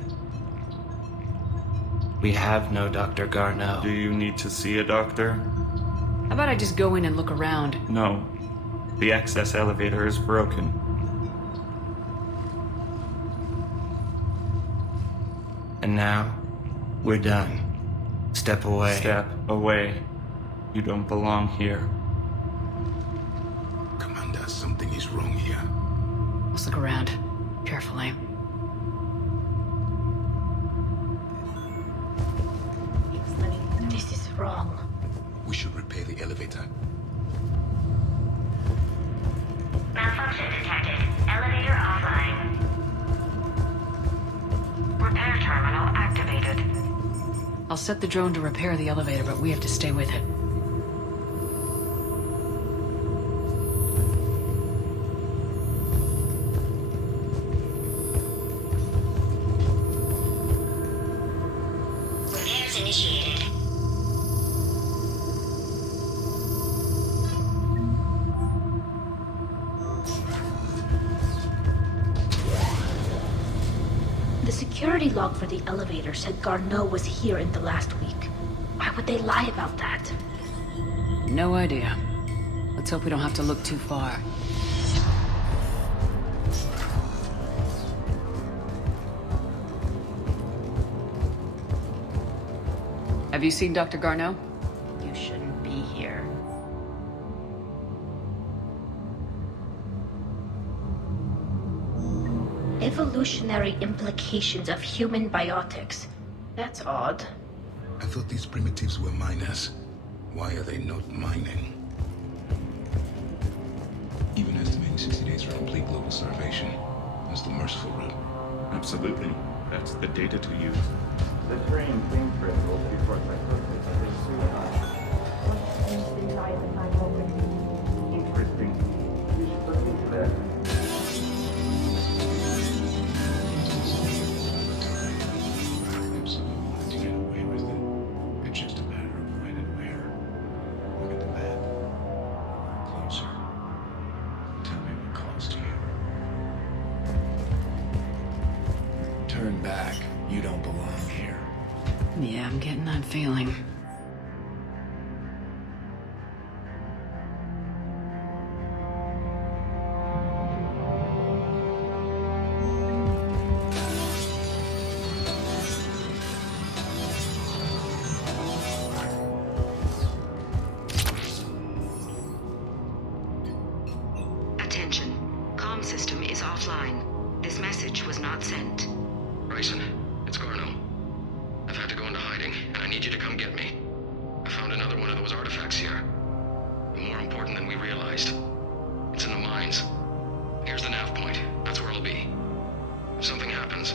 We have no Dr. Garneau. Do you need to see a doctor? How about I just go in and look around? No. The access elevator is broken. And now, we're done. Step away. Step away. You don't belong here. Commander, something is wrong here. Let's look around. Carefully. This is wrong. We should repair the elevator. Malfunction detected. Elevator offline. Repair terminal activated. I'll set the drone to repair the elevator, but we have to stay with it. Repairs initiated. The security log for the elevator said Garneau was here in the last week. Why would they lie about that? No idea. Let's hope we don't have to look too far. Have you seen Dr. Garneau? You shouldn't be here. Evolutionary implications of human biotics. That's odd. I thought these primitives were miners. Why are they not mining? Even estimating 60 days for complete global starvation. That's the merciful route. Absolutely. That's the data to use. The train came critical before psychosis. Interesting. We should look into that. Turn back. You don't belong here. Yeah, I'm getting that feeling. Attention. Comm system is offline. This message was not sent. Bryson, it's Garneau. I've had to go into hiding, and I need you to come get me. I found another one of those artifacts here. More important than we realized. It's in the mines. Here's the nav point. That's where I'll be. If something happens,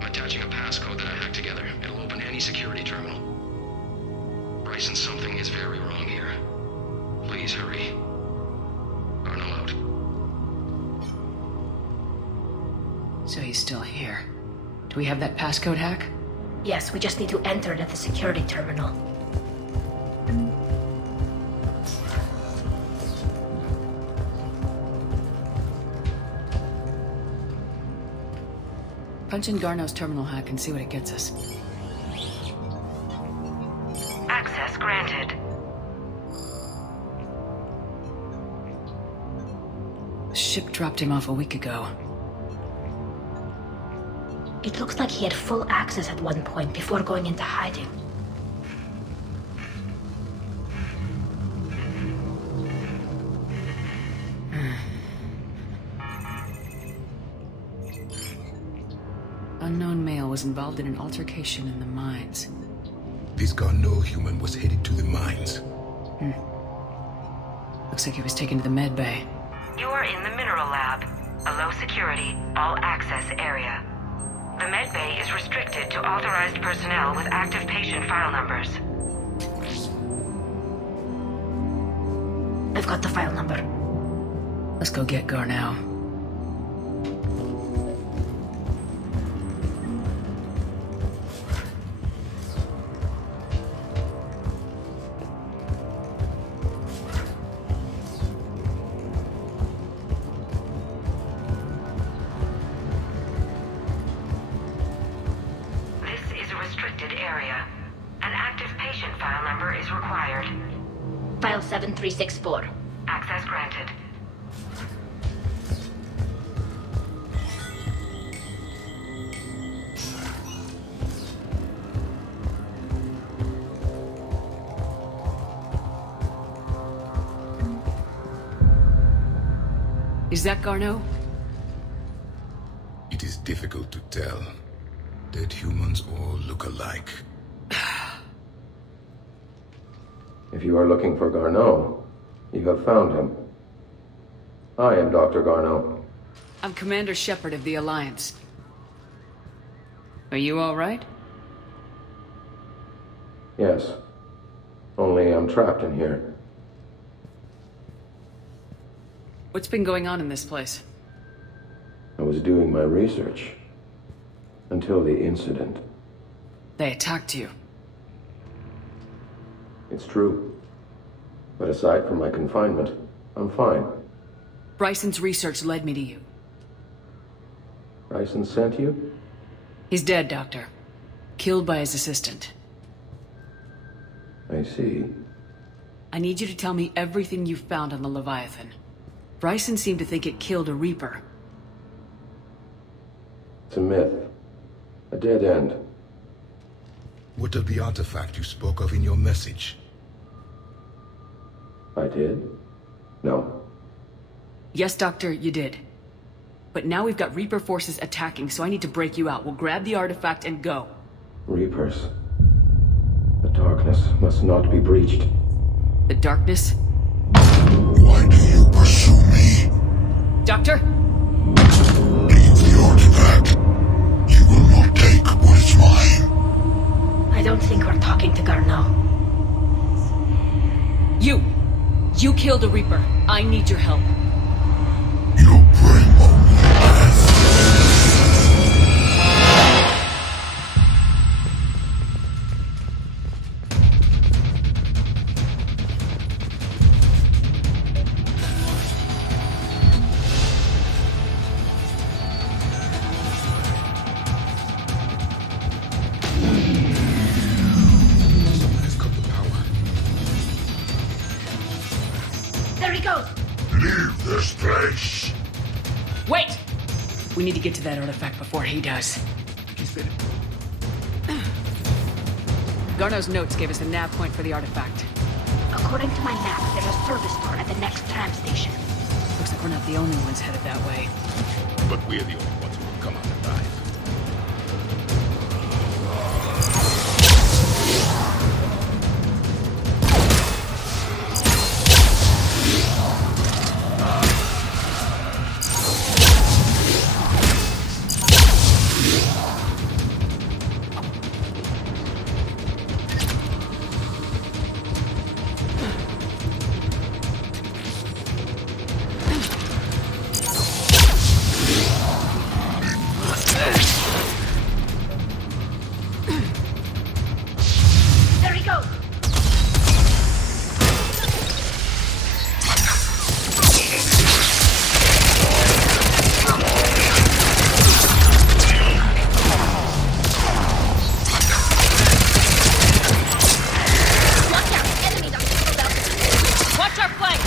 I'm attaching a passcode that I hacked together. It'll open any security terminal. Bryson, something is very wrong here. Please hurry. Garneau out. So he's still here. Do we have that passcode hack? Yes, we just need to enter it at the security terminal. Punch in Garneau's terminal hack and see what it gets us. Access granted. Ship dropped him off a week ago. It looks like he had full access at one point before going into hiding. Unknown male was involved in an altercation in the mines. This Garneau human was headed to the mines. Looks like he was taken to the med bay. You are in the mineral lab, a low security, all access area. The med bay is restricted to authorized personnel with active patient file numbers. I've got the file number. Let's go get Garneau. File 7364. Access Access granted. Is that Garneau? It is difficult to tell. Dead humans all look alike. If you are looking for Garneau, you have found him. I am Dr. Garneau. I'm Commander Shepard of the Alliance. Are you all right? Yes. Only I'm trapped in here. What's been going on in this place? I was doing my research. Until the incident. They attacked you. It's true. But aside from my confinement, I'm fine. Bryson's research led me to you. Bryson sent you? He's dead, Doctor. Killed by his assistant. I see. I need you to tell me everything you found on the Leviathan. Bryson seemed to think it killed a Reaper. It's a myth. A dead end. What of the artifact you spoke of in your message? I did? No. Yes, Doctor, you did. But now we've got Reaper forces attacking, so I need to break you out. We'll grab the artifact and go. Reapers. The darkness must not be breached. The darkness? Why do you pursue me? Doctor? Leave the artifact. You will not take what is mine. I don't think we're talking to Garneau. You killed a Reaper. I need your help. You bring only death. Someone has cut the power. There he goes! Leave this place. Wait! We need to get to that artifact before he does. Garneau's notes gave us a nav point for the artifact. According to my map, there's a service door at the next tram station. Looks like we're not the only ones headed that way. But we're the only ones who will come out alive. There he goes! Watch out! Enemy Dr. Philadelphia! Watch our flank!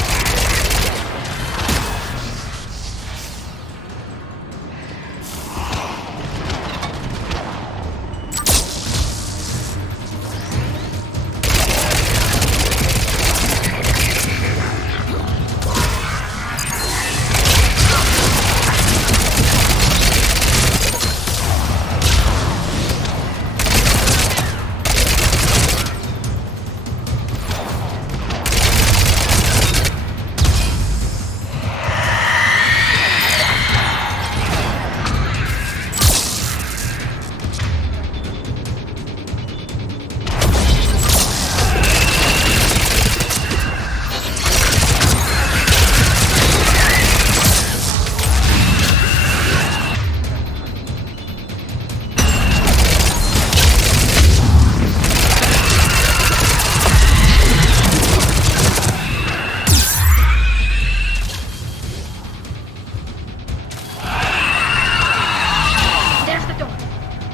There's the door.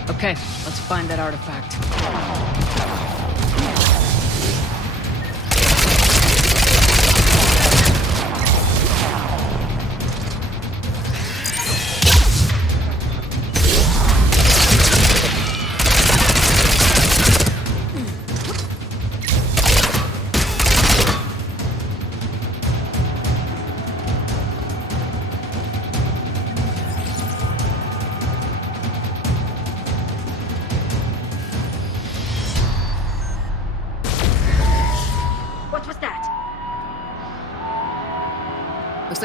Okay, let's find that artifact.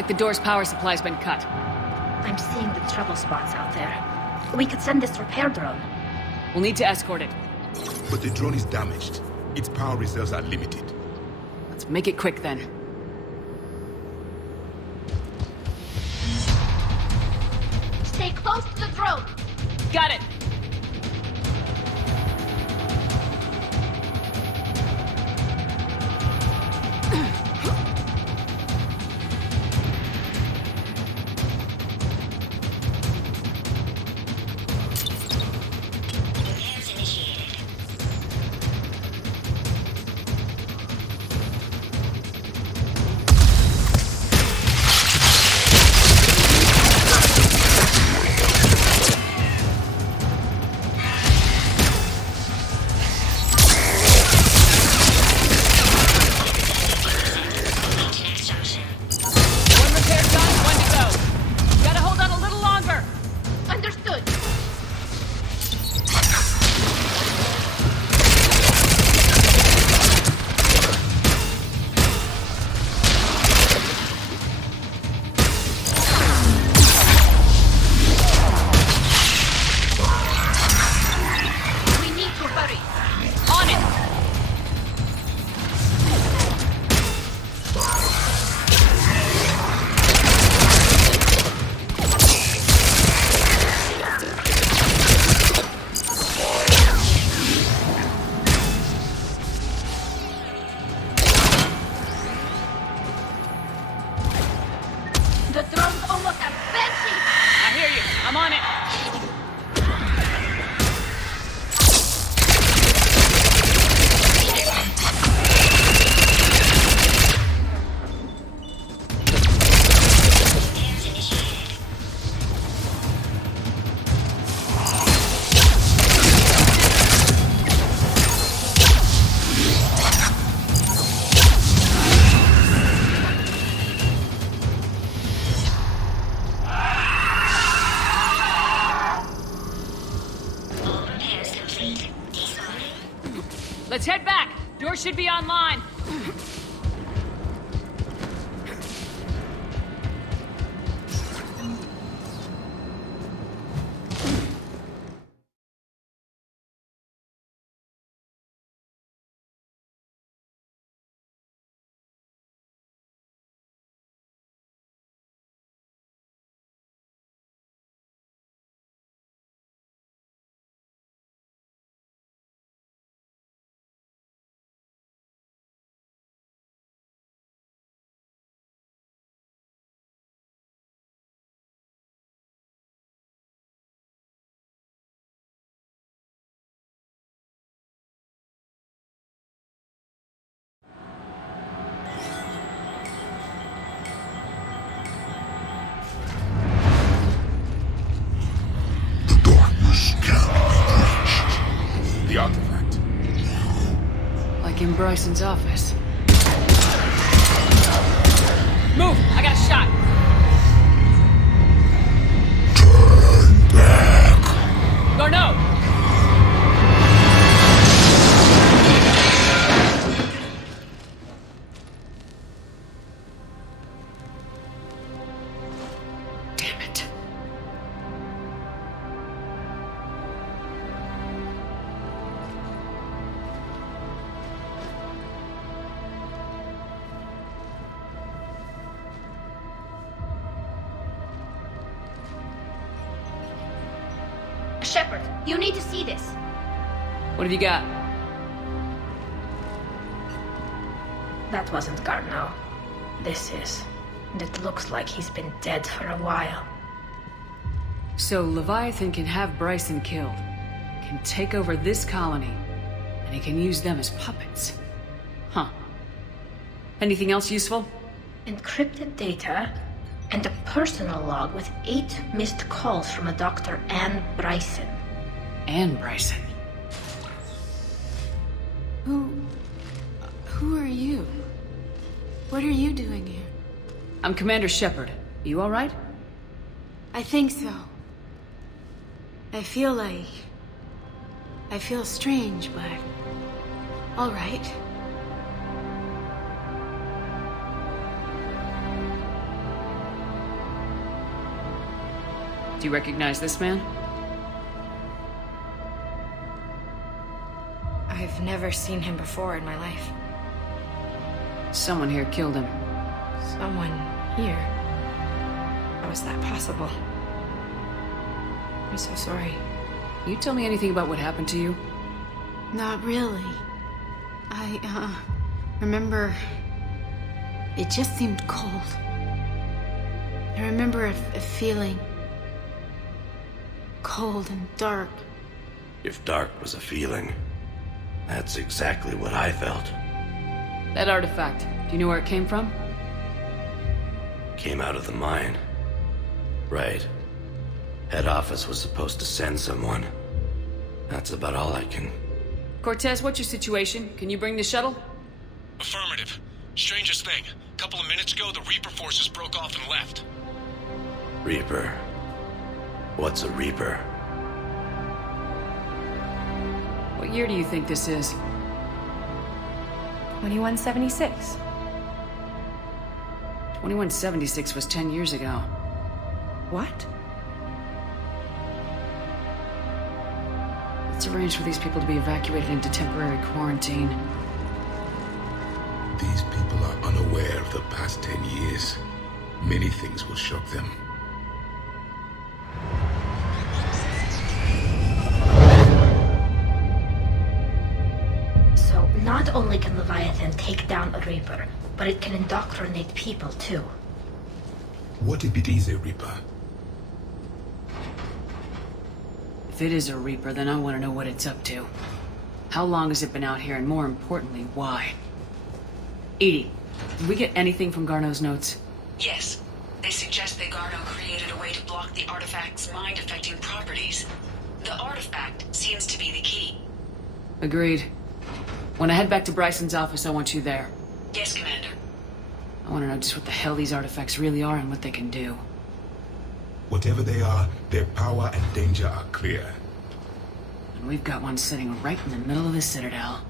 like the door's power supply's been cut. I'm seeing the trouble spots out there. We could send this repair drone. We'll need to escort it. But the drone is damaged. Its power reserves are limited. Let's make it quick then. Stay close to the drone. Got it. Let's head back. Door should be online. The artifact. Like in Bryson's office. Move! I got a shot! Turn back. Garneau! Shepard, you need to see this. What have you got? That wasn't Garneau. This is. And it looks like he's been dead for a while. So Leviathan can have Bryson killed, can take over this colony, and he can use them as puppets. Huh. Anything else useful? Encrypted data, and a personal log with 8 missed calls from a Dr. Anne Bryson. Anne Bryson? Who are you? What are you doing here? I'm Commander Shepard. You all right? I think so. I feel strange, but... all right. Do you recognize this man? I've never seen him before in my life. Someone here killed him. Someone here? How is that possible? I'm so sorry. Can you tell me anything about what happened to you? Not really. I remember... It just seemed cold. I remember a feeling... cold and dark. If dark was a feeling, that's exactly what I felt. That artifact, do you know where it came from? Came out of the mine. Right. Head office was supposed to send someone. That's about all I can... Cortez, what's your situation? Can you bring the shuttle? Affirmative. Strangest thing. Couple of minutes ago, the Reaper forces broke off and left. Reaper? What's a Reaper? What year do you think this is? 2176. 2176 was 10 years ago. What? Let's arrange for these people to be evacuated into temporary quarantine. These people are unaware of the past 10 years. Many things will shock them. So, not only can Leviathan take down a Reaper, but it can indoctrinate people too. What if it is a Reaper? If it is a Reaper, then I want to know what it's up to. How long has it been out here, and more importantly, why? Edie, did we get anything from Garneau's notes? Yes. They suggest that Garneau created a way to block the artifact's mind-affecting properties. The artifact seems to be the key. Agreed. When I head back to Bryson's office, I want you there. Yes, Commander. I want to know just what the hell these artifacts really are and what they can do. Whatever they are, their power and danger are clear. And we've got one sitting right in the middle of the Citadel.